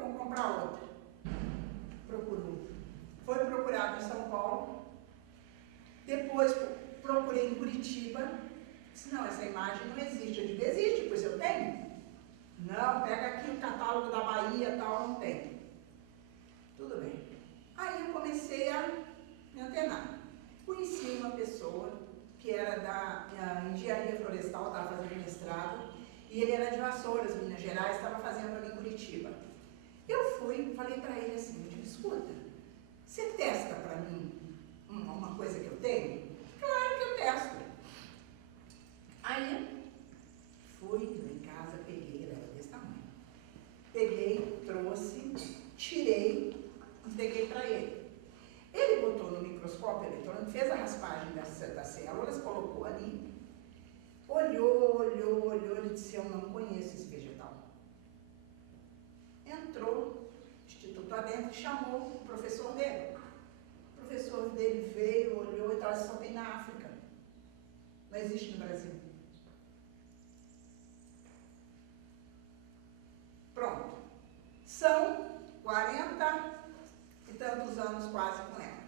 Vou comprar outra. Procurou. Foi procurado em São Paulo. Depois procurei em Curitiba. Disse, não, essa imagem não existe. Eu digo, existe, pois eu tenho. Não, pega aqui o catálogo da Bahia, tal, não tem. Tudo bem. Aí eu comecei a me antenar. Conheci uma pessoa que era da engenharia florestal, estava fazendo mestrado, e ele era de Vassouras, Minas Gerais, estava fazendo ali em Curitiba. Eu fui, falei para ele assim, eu digo, escuta, você testa para mim uma coisa que eu tenho? Claro que eu testo. Aí, fui em casa, peguei, ele era desse tamanho. Peguei, trouxe, tirei, entreguei para ele. Ele botou no microscópio eletrônico, fez a raspagem das células, colocou ali, olhou, ele disse, eu não conheço esse vegetal. Entrou, instituto adentro, chamou o professor dele. O professor dele veio, olhou e tal, só tem na África. Não existe no Brasil. Pronto. São 40 e tantos anos quase com ela.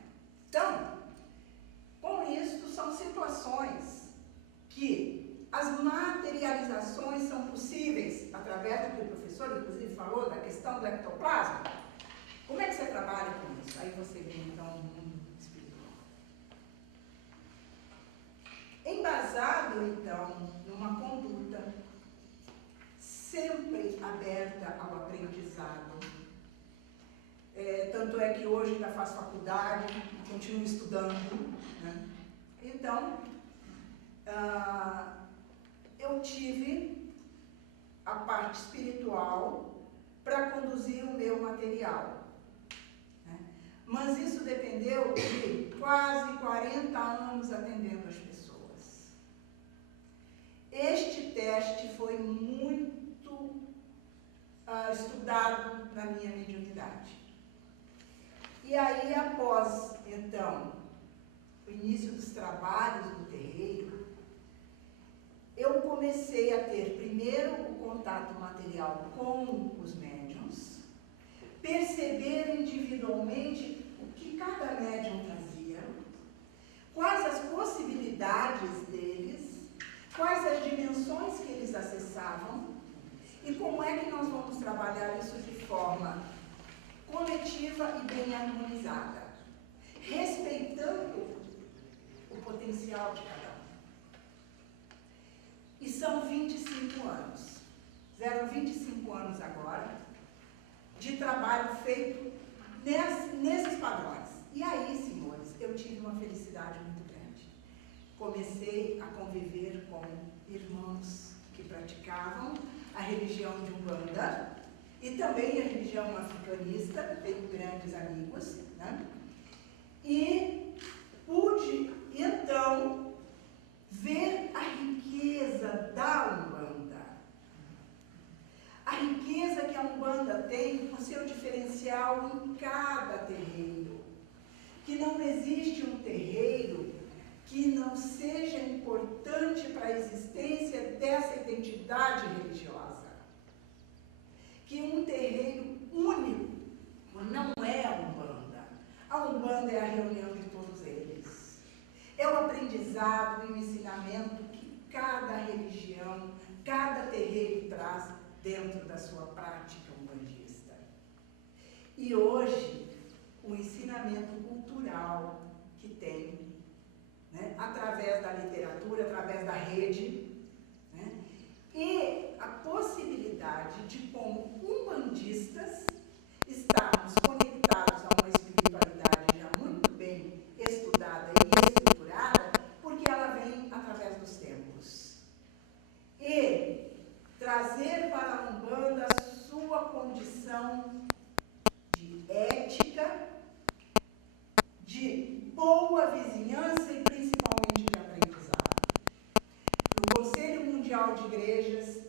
Então, com isso, são situações que as materializações são possíveis através do que o professor, inclusive, falou da questão do ectoplasma. Como é que você trabalha com isso? Aí você vê, então, o mundo espiritual. Embasado, então, numa conduta sempre aberta ao aprendizado. Tanto é que hoje ainda faço faculdade, continuo estudando, né? Então, eu tive a parte espiritual para conduzir o meu material, né? Mas isso dependeu de quase 40 anos atendendo as pessoas. Este teste foi muito estudado na minha mediunidade. E aí, após, então, o início dos trabalhos no terreiro, eu comecei a ter, primeiro, o contato material com os médiuns, perceber individualmente o que cada médium trazia, quais as possibilidades deles, quais as dimensões que eles acessavam, e como é que nós vamos trabalhar isso de forma coletiva e bem harmonizada, respeitando o potencial de cada um. E são 25 anos, 25 anos agora, de trabalho feito nesses padrões. E aí, senhores, eu tive uma felicidade muito grande. Comecei a conviver com irmãos que praticavam a religião de Umbanda e também a religião africanista, tenho grandes amigos, né? E pude, então, ver a riqueza da Umbanda. A riqueza que a Umbanda tem com seu diferencial em cada terreiro. Que não existe um terreiro que não seja importante para a existência dessa identidade religiosa. Que um terreiro único não é a Umbanda. A Umbanda é a reunião de todos eles. É o aprendizado e o ensinamento que cada religião, cada terreiro traz dentro da sua prática umbandista. E hoje, o ensinamento cultural que tem, né, através da literatura, através da rede, né? E a possibilidade de, como umbandistas, estarmos conectados a uma espiritualidade já muito bem estudada e estruturada, porque ela vem através dos tempos. E trazer para a Umbanda a sua condição de ética, de boa vizinhança e principalmente de aprendizado. No Conselho Mundial de Igrejas,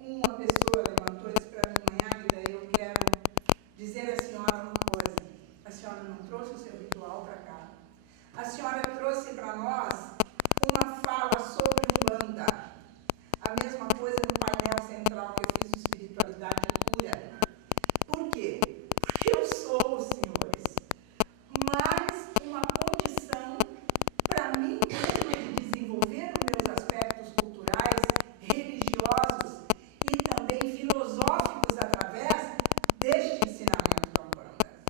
uma pessoa levantou e disse para mim, mãe Águida, eu quero dizer à senhora uma coisa. A senhora não trouxe o seu ritual para cá. A senhora trouxe para nós uma fala sobre Umbanda. A mesma coisa no painel central que eu fiz de espiritualidade e cura. Por quê? Porque eu sou, senhores, mais uma condição para mim mesma de desenvolver os meus aspectos culturais, religiosos e também filosóficos através deste ensinamento camporanguense.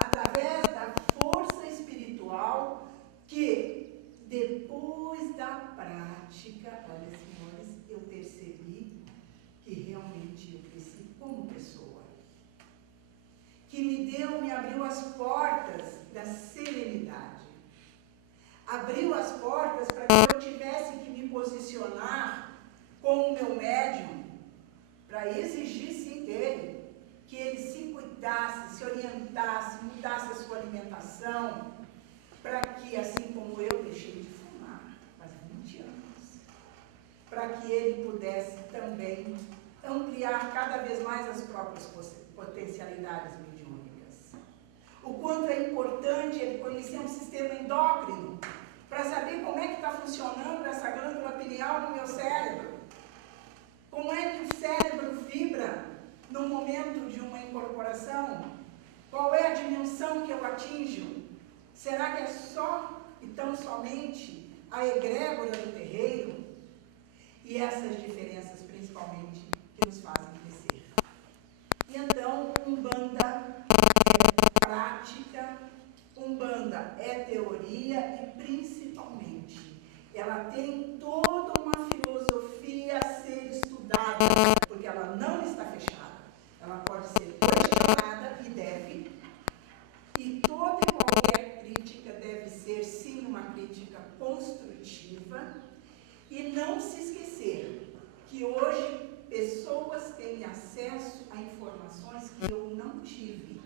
Através da força espiritual que, depois da prática, olha, senhores, eu percebi que realmente eu cresci como pessoa. Que me abriu as portas da serenidade. Abriu as portas para que eu tivesse que me posicionar com o meu médium, para exigir sim dele, que ele se cuidasse, se orientasse, mudasse a sua alimentação, para que, assim como eu deixei de fumar, faz 20 anos, para que ele pudesse também ampliar cada vez mais as próprias potencialidades mediúnicas. O quanto é importante ele conhecer um sistema endócrino, para saber como é que está funcionando essa glândula pineal no meu cérebro. Como é que o cérebro vibra no momento de uma incorporação? Qual é a dimensão que eu atinjo? Será que é só e tão somente a egrégora do terreiro? E essas diferenças, principalmente, que nos fazem crescer. E então, Umbanda é prática, Umbanda é teoria e, principalmente, ela tem toda uma filosofia a ser estudada, porque ela não está fechada. Ela pode ser questionada e deve. E toda e qualquer crítica deve ser, sim, uma crítica construtiva. E não se esquecer que hoje pessoas têm acesso a informações que eu não tive,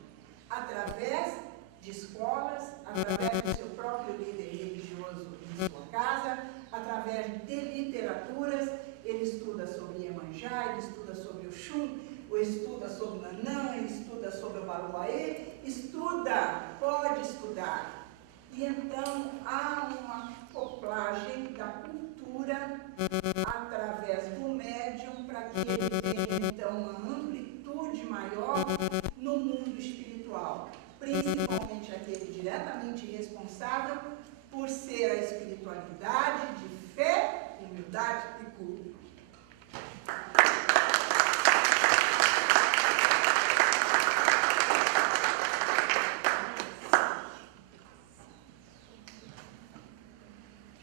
através de escolas, através do seu próprio líder religioso em sua casa, através de literaturas. Ele estuda sobre Iemanjá, ele estuda sobre Oxum, ou estuda sobre Nanã, ele estuda sobre o Baluaê, pode estudar. E então há uma acoplagem da cultura através do médium para que ele tenha então uma amplitude maior no mundo espiritual, principalmente aquele diretamente responsável por ser a espiritualidade de fé, humildade e cura.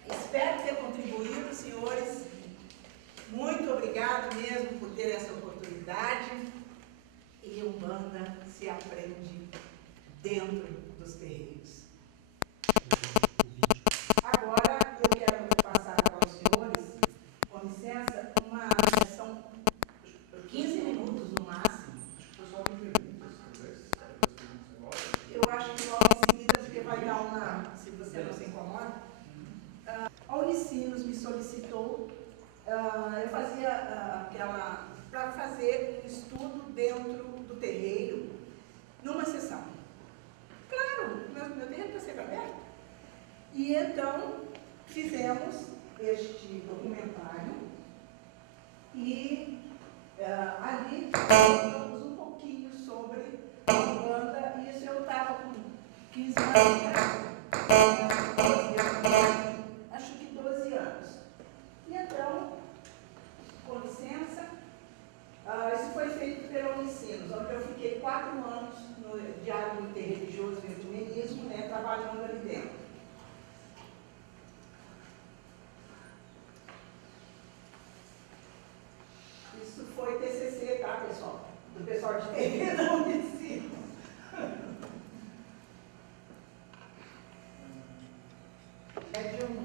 Espero ter contribuído, senhores. Muito obrigado mesmo por ter essa oportunidade. E Umbanda se aprende dentro dos terreiros. Agora eu quero passar para os senhores, com licença, uma sessão 15 minutos no máximo. Eu acho que logo em seguida, porque vai dar uma, se você não se incomoda. A Unicinos me solicitou, eu fazia para fazer um estudo dentro do terreiro, numa sessão. Claro, meu terreiro está sempre aberto. E então, fizemos este documentário e ali falamos um pouquinho sobre a Umbanda. E isso eu estava com 15 anos, né? 12 anos, acho que 12 anos. E então, com licença, isso foi feito pela Unicinos, onde eu fiquei 4 anos no diálogo interreligioso e ecumenismo, né, trabalhando ali dentro. Então, sim. É de um...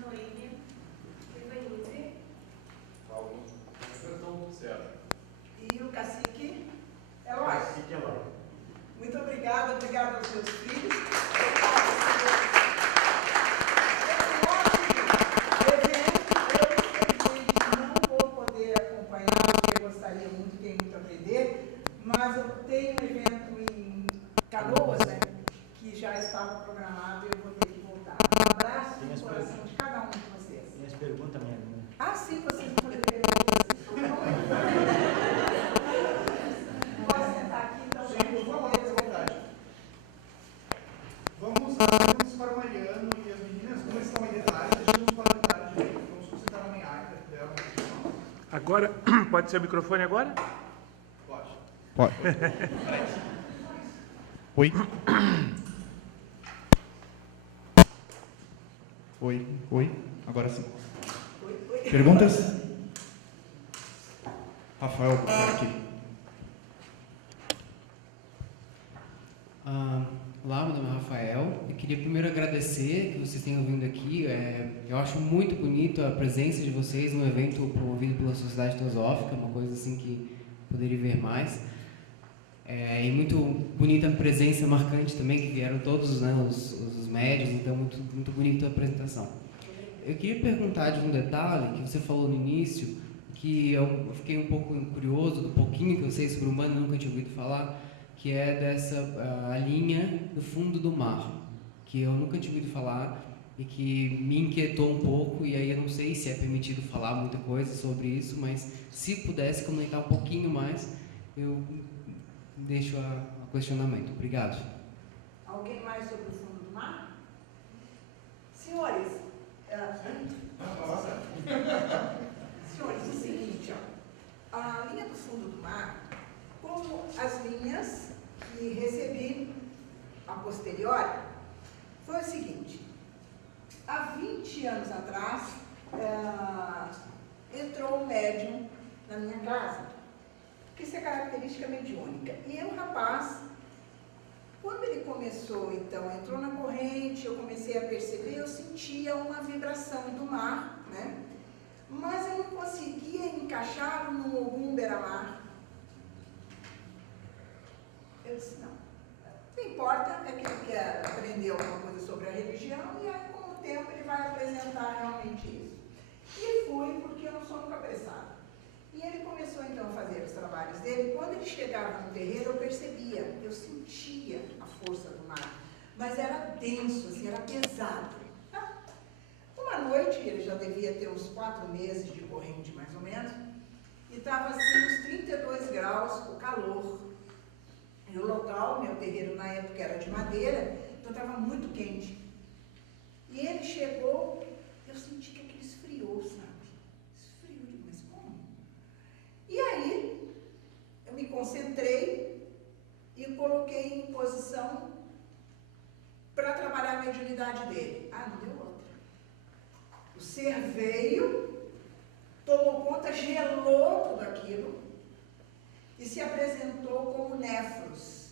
Noêmia, Evanise. Paulo. Certo. E o cacique Eloy. Cacique Eloy. Muito obrigada, obrigada aos seus filhos. Não vou poder acompanhar, porque eu gostaria muito, tenho muito a aprender, mas eu tenho um evento em Canoas, né, que já estava programado e eu vou ter que voltar. Um abraço no coração de cada um de vocês. Minhas perguntas, minha irmã. Ah, sim, vocês vão poder perguntas. Posso sentar aqui, então? Sim, por favor, à vontade. Vamos para o Mariano e as meninas, como eles estão em detalhe, deixamos para detalhe direito. Vamos consultar uma área dela. Agora, pode ser o microfone agora? Pode. Pode. Oi. Oi. Oi. Agora sim. Perguntas? Rafael, aqui. Olá, meu nome é Rafael. Eu queria primeiro agradecer que vocês tenham vindo aqui. Eu acho muito bonito a presença de vocês no evento promovido pela Sociedade Teosófica, uma coisa assim que poderia ver mais. E muito bonita a presença marcante também, que vieram todos, né, os médios, então muito bonita a apresentação. Eu queria perguntar de um detalhe que você falou no início, que eu fiquei um pouco curioso, do pouquinho que eu sei sobre o humano, nunca tinha ouvido falar, que é dessa a linha do fundo do mar, que eu nunca tinha ouvido falar e que me inquietou um pouco, e aí eu não sei se é permitido falar muita coisa sobre isso, mas se pudesse comentar um pouquinho mais, eu deixo a questionamento. Obrigado. Alguém mais sobre o fundo do mar? Senhores, senhores, é o seguinte, ó, a linha do fundo do mar, como as linhas que recebi a posteriori, foi o seguinte: há 20 anos atrás, entrou um médium na minha casa, que isso é característica mediúnica. E o rapaz, quando ele começou, então, entrou na corrente, eu comecei a perceber, eu sentia uma vibração do mar, né? Mas eu não conseguia encaixar no Ogum Beira-Mar. Eu disse, não. O que importa é que ele quer aprender alguma coisa sobre a religião e aí, com o tempo, ele vai apresentar realmente isso. E fui, porque eu não sou nunca apressada. E ele começou, então, a fazer os trabalhos dele. Quando ele chegava no terreiro, eu percebia, eu sentia a força do mar. Mas era denso, assim, era pesado. Uma noite, ele já devia ter uns 4 meses de corrente, mais ou menos, e estava assim, uns 32 graus, o calor. E o local, meu terreiro na época era de madeira, então estava muito quente. E ele chegou, eu senti que aquilo esfriou, sabe? Esfriou, digo, mas como? E aí, eu me concentrei e coloquei em posição para trabalhar a mediunidade dele. Ah, não deu outra. O ser veio, tomou conta, gelou tudo aquilo e se apresentou como Néfros,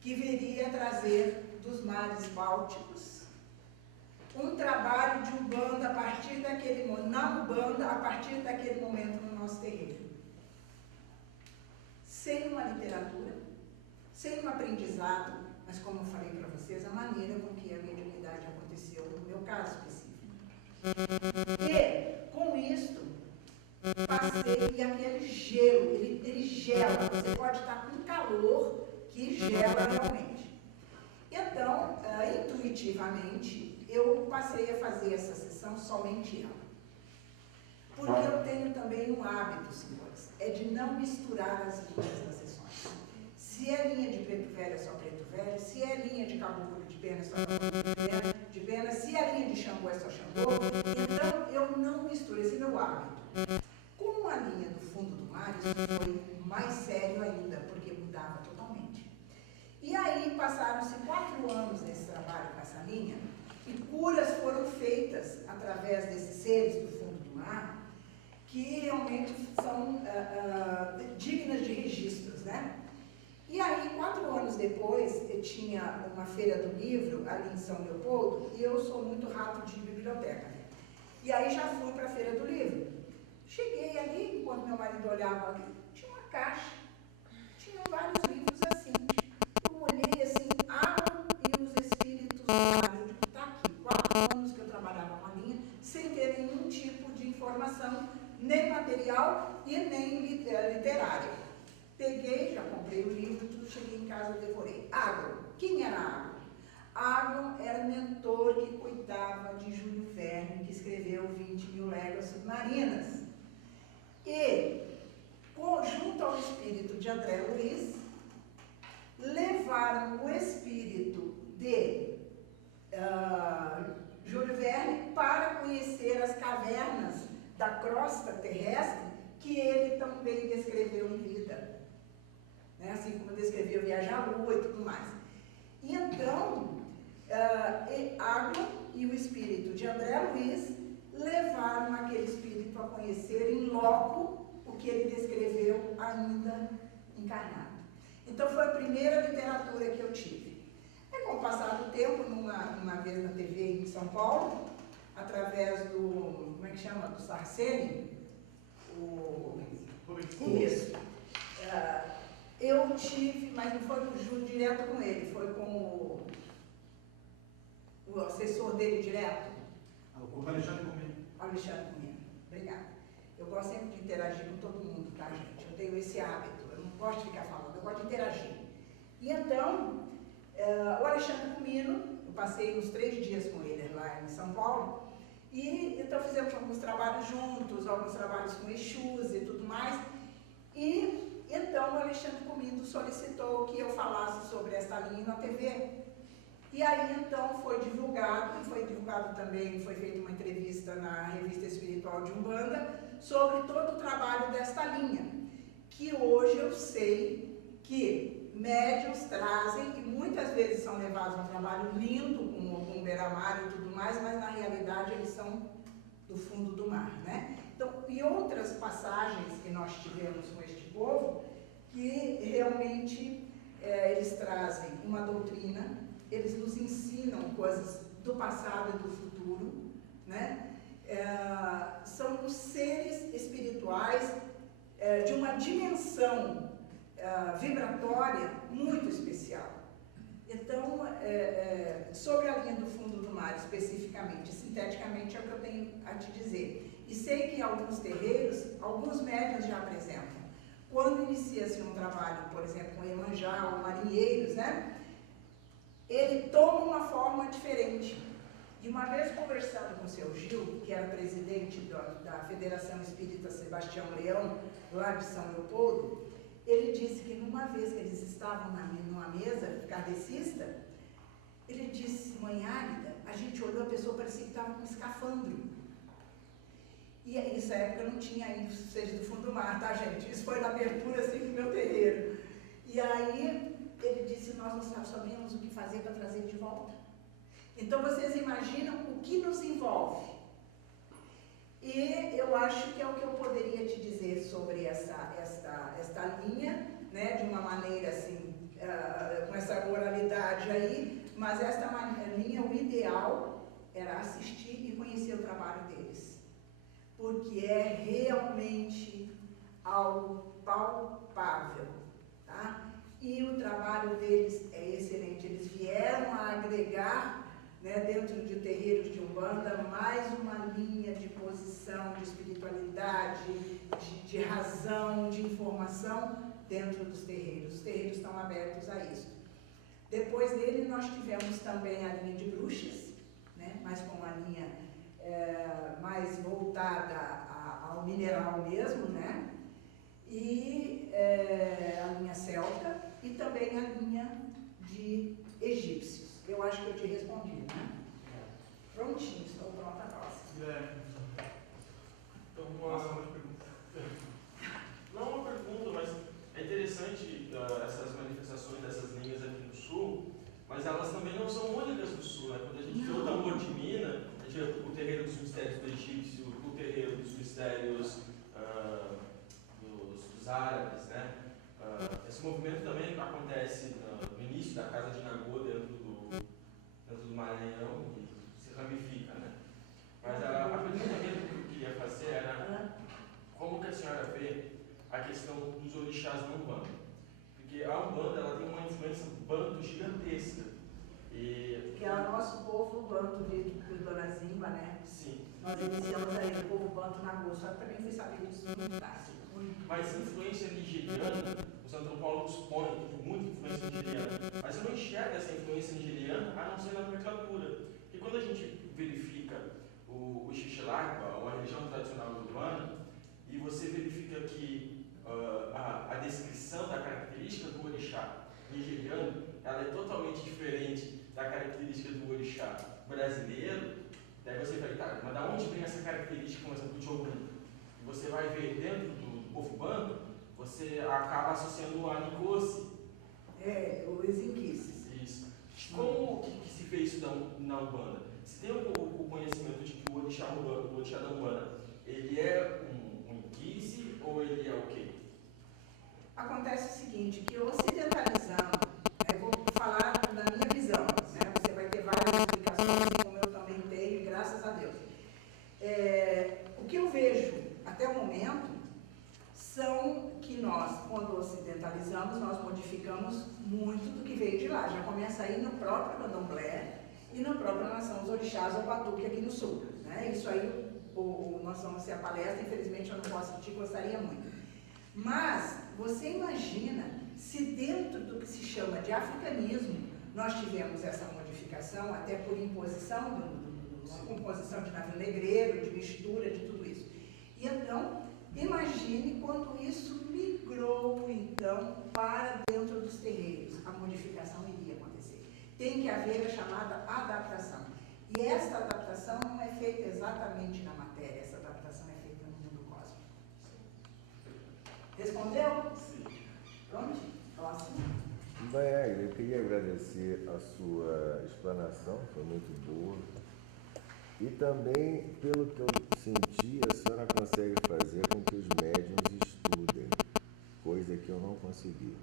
que viria trazer dos mares bálticos um trabalho de Umbanda a partir daquele momento no nosso terreiro. Sem uma literatura, sem um aprendizado, mas como eu falei para vocês, a maneira com que a mediunidade aconteceu no meu caso específico. E, com isto, passei, e aquele gelo, ele gela, você pode estar com calor que gela realmente. Então, intuitivamente, eu passei a fazer essa sessão somente ela. Porque eu tenho também um hábito, senhores, é de não misturar as linhas das sessões. Se é linha de preto velho, é só preto velho. Se é linha de caboclo de pena, é só caboclo de pena. Se é linha de Xangô, é só Xangô. Então, eu não misturo, esse é meu hábito. Com a linha do fundo do mar, isso foi mais sério ainda, porque mudava totalmente. E aí, passaram-se 4 anos nesse trabalho com essa linha, e curas foram feitas através desses seres do fundo do mar, que realmente são dignas de registros, né? anos depois, eu tinha uma feira do livro ali em São Leopoldo, e eu sou muito rato de biblioteca, né? E aí já fui para a feira do livro. Cheguei ali, enquanto meu marido olhava ali, tinha uma caixa, tinham vários livros assim. Eu olhei assim, Agro e os Espíritos do Mar. Eu digo, tá aqui, 4 anos que eu trabalhava com a linha, sem ter nenhum tipo de informação, nem material e nem literária. Peguei, já comprei o livro, tudo, cheguei em casa, devorei. Agro. Quem era Agro? Agro era o mentor que cuidava de Júlio Verne, que escreveu 20.000 Léguas Submarinas. E, junto ao espírito de André Luiz, levaram o espírito de Júlio Verne para conhecer as cavernas da crosta terrestre que ele também descreveu em vida, né? Assim como descreveu Viagem à Lua e tudo mais. E então, Agro e o espírito de André Luiz levaram aquele espírito a conhecer em loco o que ele descreveu ainda encarnado. Então foi a primeira literatura que eu tive. Aí, com o passar do tempo, uma vez na TV em São Paulo, através do, como é que chama, do Sarceni, isso. Eu tive, mas não foi com o Júlio direto com ele, foi com o assessor dele direto. O Alexandre Comino. Alexandre Comino. Obrigada. Eu gosto sempre de interagir com todo mundo, tá, gente? Eu tenho esse hábito, eu não gosto de ficar falando, eu gosto de interagir. E então, o Alexandre Comino, eu passei uns 3 dias com ele lá em São Paulo, e então fizemos alguns trabalhos juntos, alguns trabalhos com Exus e tudo mais, e então o Alexandre Comino solicitou que eu falasse sobre esta linha na TV. E aí então foi divulgado também, foi feita uma entrevista na Revista Espiritual de Umbanda sobre todo o trabalho desta linha, que hoje eu sei que médiuns trazem e muitas vezes são levados a um trabalho lindo, com beira-mar e tudo mais, mas na realidade eles são do fundo do mar, né? Então, e outras passagens que nós tivemos com este povo, que realmente eles trazem uma doutrina, eles nos ensinam coisas do passado e do futuro, né? São seres espirituais de uma dimensão vibratória muito especial. Então, sobre a linha do fundo do mar especificamente, sinteticamente é o que eu tenho a te dizer. E sei que em alguns terreiros, alguns médiuns já apresentam. Quando inicia-se um trabalho, por exemplo, com Iemanjá ou marinheiros, né? Ele toma uma forma diferente. E uma vez conversando com o seu Gil, que era presidente da Federação Espírita Sebastião Leão, lá de São Leopoldo, ele disse que numa vez que eles estavam numa mesa kardecista, ele disse, mãe Águida, a gente olhou, a pessoa parecia que estava com um escafandro. E nessa época não tinha ainda, seja do fundo do mar, tá, gente? Isso foi na abertura, assim, do meu terreiro. E aí ele disse, nós não sabemos o que fazer para trazer de volta. Então vocês imaginam o que nos envolve. E eu acho que é o que eu poderia te dizer sobre esta linha, né, de uma maneira assim, com essa oralidade aí, mas esta linha, o ideal era assistir e conhecer o trabalho deles, porque é realmente algo palpável, tá? E o trabalho deles é excelente, eles vieram a agregar, né, dentro de terreiros de Umbanda, mais uma linha de posição, de espiritualidade, de razão, de informação dentro dos terreiros. Os terreiros estão abertos a isso. Depois dele, nós tivemos também a linha de bruxas, né, mas com uma linha mais voltada ao mineral mesmo, né, e a linha celta e também a linha de egípcios. Eu acho que eu te respondi, né? Prontinho, estou pronta a próxima. Então, não é uma pergunta, mas é interessante essas manifestações dessas linhas aqui no Sul, mas elas também não são únicas do Sul, né? Quando a gente vê o tambor de Mina, a gente vê o terreiro dos mistérios do egípcio, o terreiro dos mistérios dos árabes, né? Esse movimento também acontece no início início da casa de Nagô dentro do Maranhão e se ramifica, né? Mas a pergunta mesmo que eu queria fazer era como que a senhora vê a questão dos orixás na Umbanda? Porque a Umbanda ela tem uma influência banto gigantesca. Que é o nosso povo banto de Dona Zimba, né? Sim. Nós iniciamos aí o povo banto na rua, só que também fui saber disso muito tarde. Mas influência nigeriana, os antropólogos põem que tem muita influência nigeriana, mas eu não enxergo essa influência nigeriana a não ser na nomenclatura. Porque quando a gente verifica o Xixelagba, ou a religião tradicional urbana, e você verifica que a descrição da característica do orixá nigeriano, ela é totalmente diferente da característica do orixá brasileiro, daí você vai, tá, mas da onde vem essa característica, como essa do Tchogum? E você vai ver dentro do povo banto, você acaba associando a Nkosi. O Ezinquices. Isso. Como que se vê isso na Umbanda? Se tem o conhecimento de que o orixá da Umbanda, ele é um Nkizi ou ele é o quê? Acontece o seguinte, que ocidentalizando, vou falar da minha visão, né? Você vai ter várias explicações, como eu também tenho, e graças a Deus. O que eu vejo até o momento são que nós, quando ocidentalizamos, nós modificamos muito do que veio de lá. Já começa aí no próprio candomblé e na própria nação dos orixás ou batuque aqui no sul. Né? Isso aí, nós vamos ter a palestra, infelizmente eu não posso assistir, gostaria muito. Mas você imagina se dentro do que se chama de africanismo nós tivemos essa modificação, até por imposição, uma composição de navio negreiro, de mistura, de tudo isso. E então, imagine quando isso migrou, então, para dentro dos terreiros. A modificação iria acontecer. Tem que haver a chamada adaptação. E essa adaptação não é feita exatamente na matéria, essa adaptação é feita no mundo cósmico. Respondeu? Sim. Pronto? Próximo. Bem, eu queria agradecer a sua explanação, foi muito boa. E também, pelo que eu senti, a senhora consegue fazer com que os médiuns estudem, coisa que eu não consegui.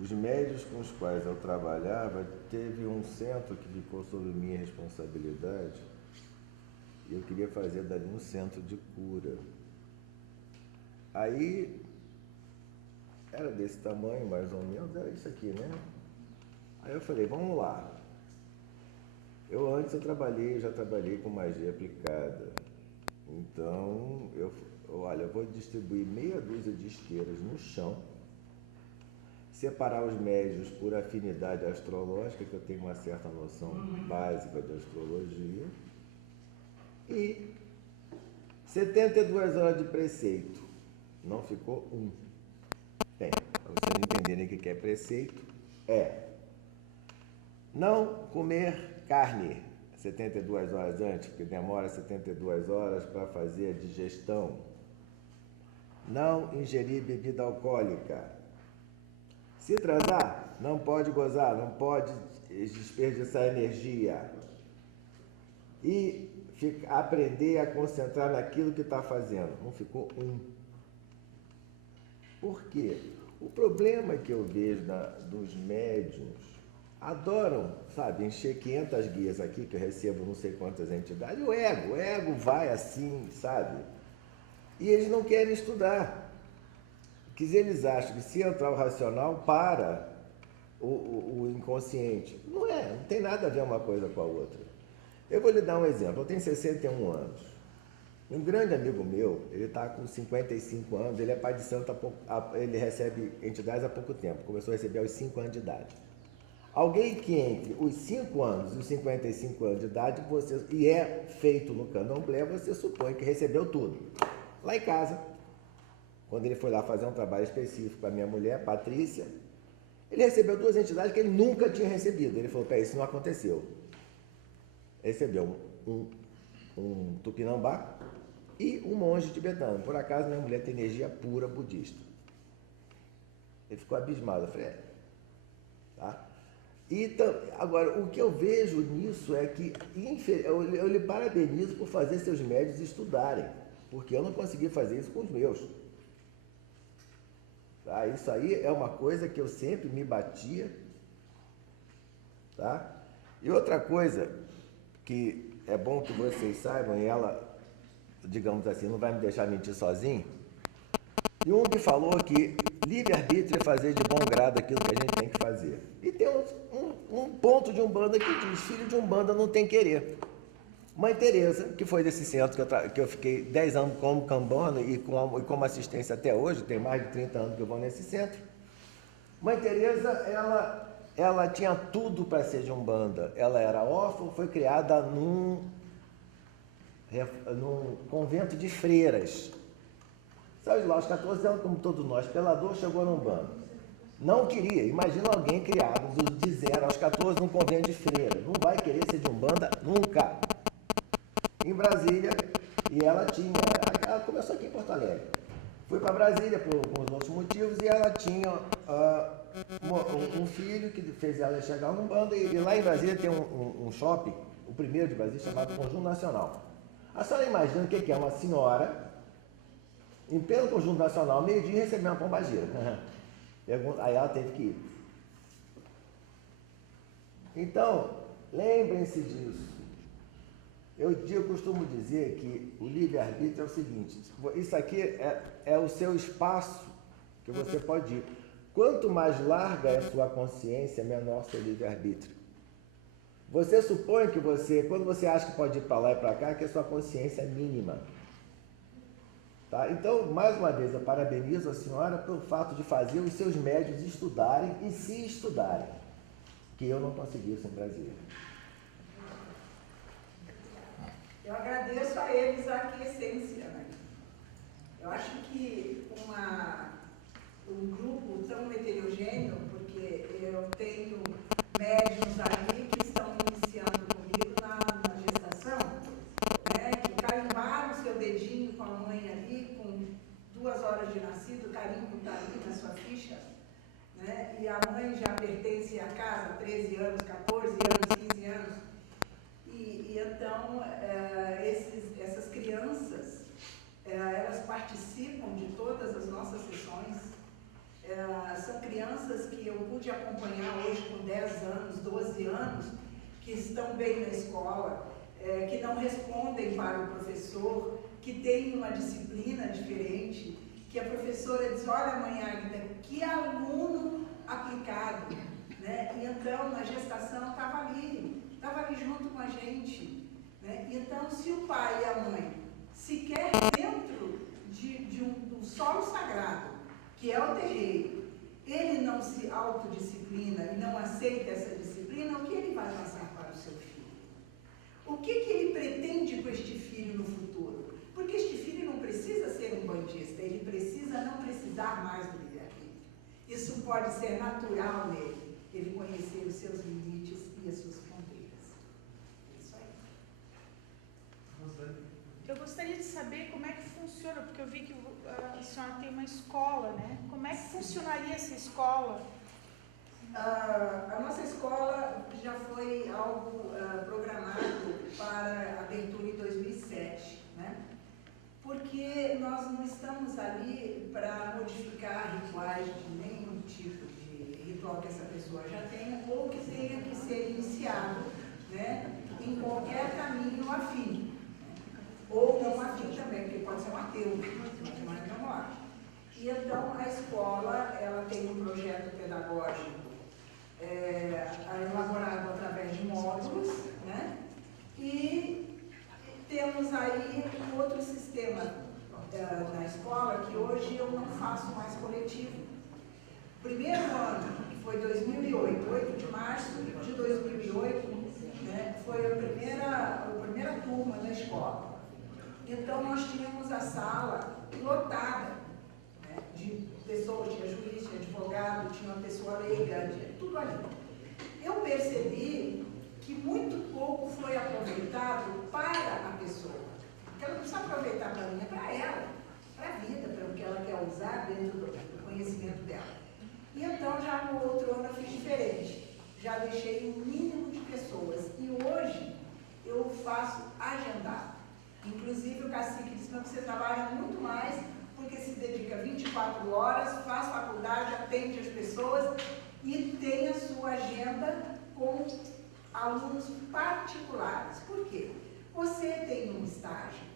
Os médiuns com os quais eu trabalhava, teve um centro que ficou sob minha responsabilidade, e eu queria fazer dali um centro de cura. Aí, era desse tamanho, mais ou menos, era isso aqui, né? Aí eu falei, vamos lá. Antes já trabalhei com magia aplicada. Então, olha, eu vou distribuir meia dúzia de esteiras no chão, separar os médios por afinidade astrológica, que eu tenho uma certa noção básica de astrologia, e 72 horas de preceito. Não ficou um. Bem, para vocês entenderem o que é preceito, não comer carne 72 horas antes, porque demora 72 horas para fazer a digestão. Não ingerir bebida alcoólica. Se transar, não pode gozar, não pode desperdiçar energia. E aprender a concentrar naquilo que está fazendo. Não ficou um. Por quê? O problema que eu vejo dos médiuns, adoram, sabe, encher 500 guias aqui, que eu recebo não sei quantas entidades, o ego vai assim, sabe? E eles não querem estudar. Porque eles acham que se entrar o racional, para o inconsciente. Não tem nada a ver uma coisa com a outra. Eu vou lhe dar um exemplo. Eu tenho 61 anos. Um grande amigo meu, ele está com 55 anos, ele é pai de santo, ele recebe entidades há pouco tempo, começou a receber aos 5 anos de idade. Alguém que entre os 5 anos e os 55 anos de idade, e é feito no candomblé, você supõe que recebeu tudo. Lá em casa, quando ele foi lá fazer um trabalho específico para a minha mulher, Patrícia, ele recebeu 2 entidades que ele nunca tinha recebido. Ele falou, isso não aconteceu. Ele recebeu um tupinambá e um monge tibetano. Por acaso, minha mulher tem energia pura budista. Ele ficou abismado. Eu falei, tá? Agora, o que eu vejo nisso é que eu lhe parabenizo por fazer seus médios estudarem, porque eu não consegui fazer isso com os meus. Tá? Isso aí é uma coisa que eu sempre me batia. Tá? E outra coisa que é bom que vocês saibam, e ela, digamos assim, não vai me deixar mentir sozinho. Jung falou que livre-arbítrio é fazer de bom grado aquilo que a gente tem que fazer. E tem um ponto de Umbanda que diz: filho de Umbanda não tem querer. Mãe Teresa, que foi desse centro que eu fiquei 10 anos como cambona e como assistência até hoje, tem mais de 30 anos que eu vou nesse centro. Mãe Teresa, ela tinha tudo para ser de Umbanda. Ela era órfã, foi criada num convento de freiras. Sabe lá, aos 14 anos, como todos nós, pela dor, chegou no Umbanda. Não queria. Imagina alguém criado de 0 aos 14 num convento de freiras. Não vai querer ser de Umbanda nunca. Em Brasília, e ela começou aqui em Porto Alegre. Fui para Brasília por outros motivos, e ela tinha um filho que fez ela chegar no Umbanda, e lá em Brasília tem um shopping, o primeiro de Brasília, chamado Conjunto Nacional. A senhora imagina o que é uma senhora em pleno Conjunto Nacional, meio-dia, receber uma pombagira. Aí ela teve que ir. Então, lembrem-se disso. Eu costumo dizer que o livre-arbítrio é o seguinte: isso aqui é o seu espaço que você pode ir. Quanto mais larga é a sua consciência, menor seu livre-arbítrio. Você supõe que quando você acha que pode ir para lá e para cá, que a sua consciência é mínima. Tá? Então, mais uma vez, eu parabenizo a senhora pelo fato de fazer os seus médios estudarem e se estudarem, que eu não consegui isso em Brasília. Eu agradeço a eles a aquiescência, né? Eu acho que um grupo tão heterogêneo, porque eu tenho médiums ali que estão iniciando comigo na gestação, né, que carimbaram o seu dedinho com a mãe ali, com 2 horas de nascido, o carimbo está ali na sua ficha, né, e a mãe já pertence à casa, 13 anos, 14 anos, 15 anos. E então, essas crianças, elas participam de todas as nossas sessões. São crianças que eu pude acompanhar hoje com 10 anos, 12 anos, que estão bem na escola, que não respondem para o professor, que têm uma disciplina diferente, que a professora diz: olha, mãe Águida, que aluno aplicado, né? E então, na gestação, estava ali junto com a gente, né? Então, se o pai e a mãe sequer dentro de um solo sagrado, que é o terreiro, ele não se autodisciplina e não aceita essa disciplina, o que ele vai passar para o seu filho? O que ele pretende com este filho no futuro? Porque este filho não precisa ser um bandista, ele precisa não precisar mais do livre-arbítrio. Isso pode ser natural nele, ele conhecer os seus limites e as suas fronteiras. É isso aí. Eu gostaria de saber como é que funciona, porque eu vi que a senhora tem uma escola, né? Como é que funcionaria essa escola? A nossa escola já foi algo programado para abertura em 2007, né? Porque nós não estamos ali para modificar rituais de nenhum tipo de ritual que essa pessoa já tenha ou que tenha que ser iniciado, né, em qualquer caminho afim. Ou não afim também, porque pode ser um ateu, mas não acho. E então a escola, ela tem um projeto pedagógico elaborado através de módulos, né? E temos aí um outro sistema na escola que hoje eu não faço mais coletivo. Primeiro ano, que foi 2008, 8 de março de 2008, né, foi a primeira turma da escola. Então, nós tínhamos a sala lotada, né, de pessoas, tinha juiz, tinha advogado, tinha uma pessoa leiga, tinha tudo ali. Eu percebi que muito pouco foi aproveitado para a pessoa. Porque ela não precisa aproveitar para mim, é para ela, para a vida, para o que ela quer usar dentro do conhecimento dela. E então, já no outro ano, eu fiz diferente. Já deixei um mínimo de pessoas. E hoje, eu faço agendado. Inclusive, o cacique disse que você trabalha muito mais, porque se dedica 24 horas, faz faculdade, atenta com alunos particulares. Por quê? Você tem um estágio,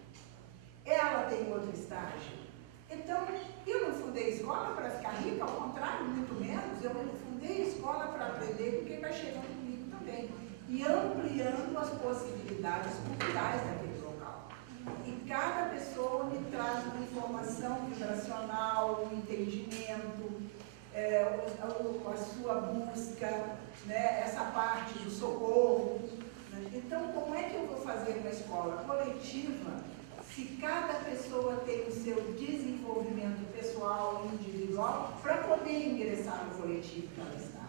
ela tem outro estágio. Então, eu não fundei escola para ficar rica, ao contrário, muito menos. Eu fundei escola para aprender com quem vai chegando comigo também. E ampliando as possibilidades culturais daquele local. E cada pessoa me traz uma informação vibracional, um entendimento, a sua busca, né, essa parte do socorro. Então, como é que eu vou fazer uma escola coletiva se cada pessoa tem o seu desenvolvimento pessoal e individual para poder ingressar no coletivo que ela está?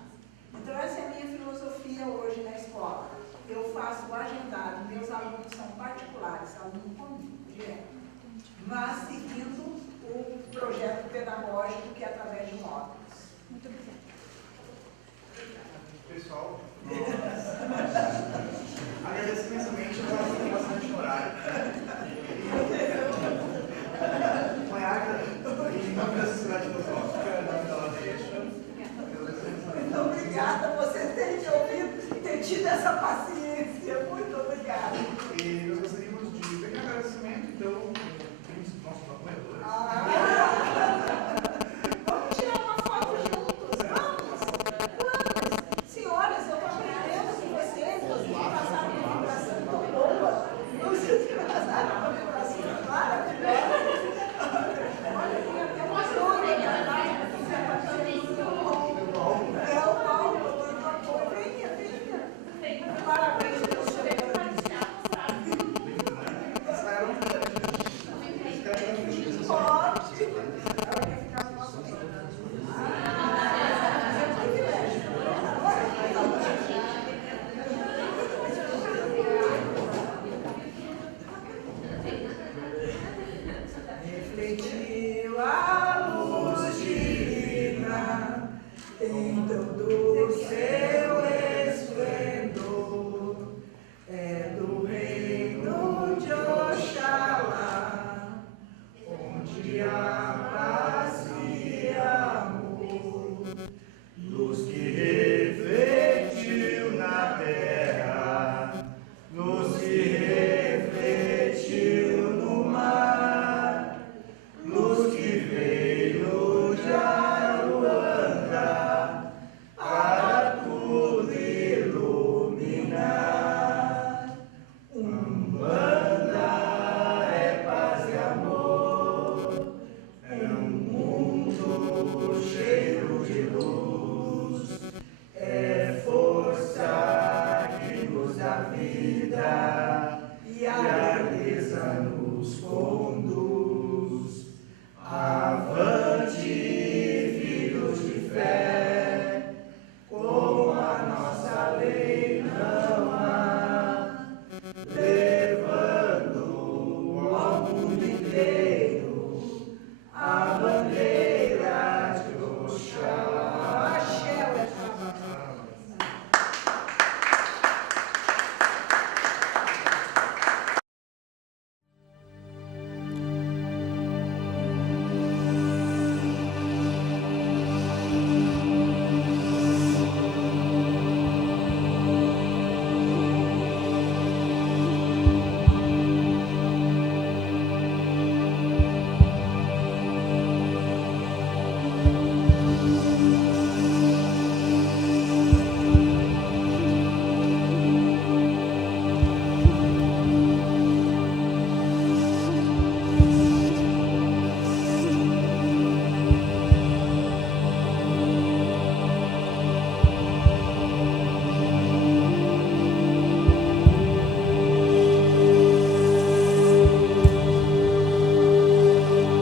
Então, essa é a minha filosofia hoje na escola. Eu faço o agendado, meus alunos são particulares, aluno comigo, direto, mas seguindo o projeto pedagógico que é através de módulos. Muito obrigada. Pessoal, agradeço imensamente, nós temos bastante horário. Maiagra, em nome da Sociedade Filosófica, em nome da Ladeixa. Obrigada, vocês terem me ouvido, ter tido essa paciência.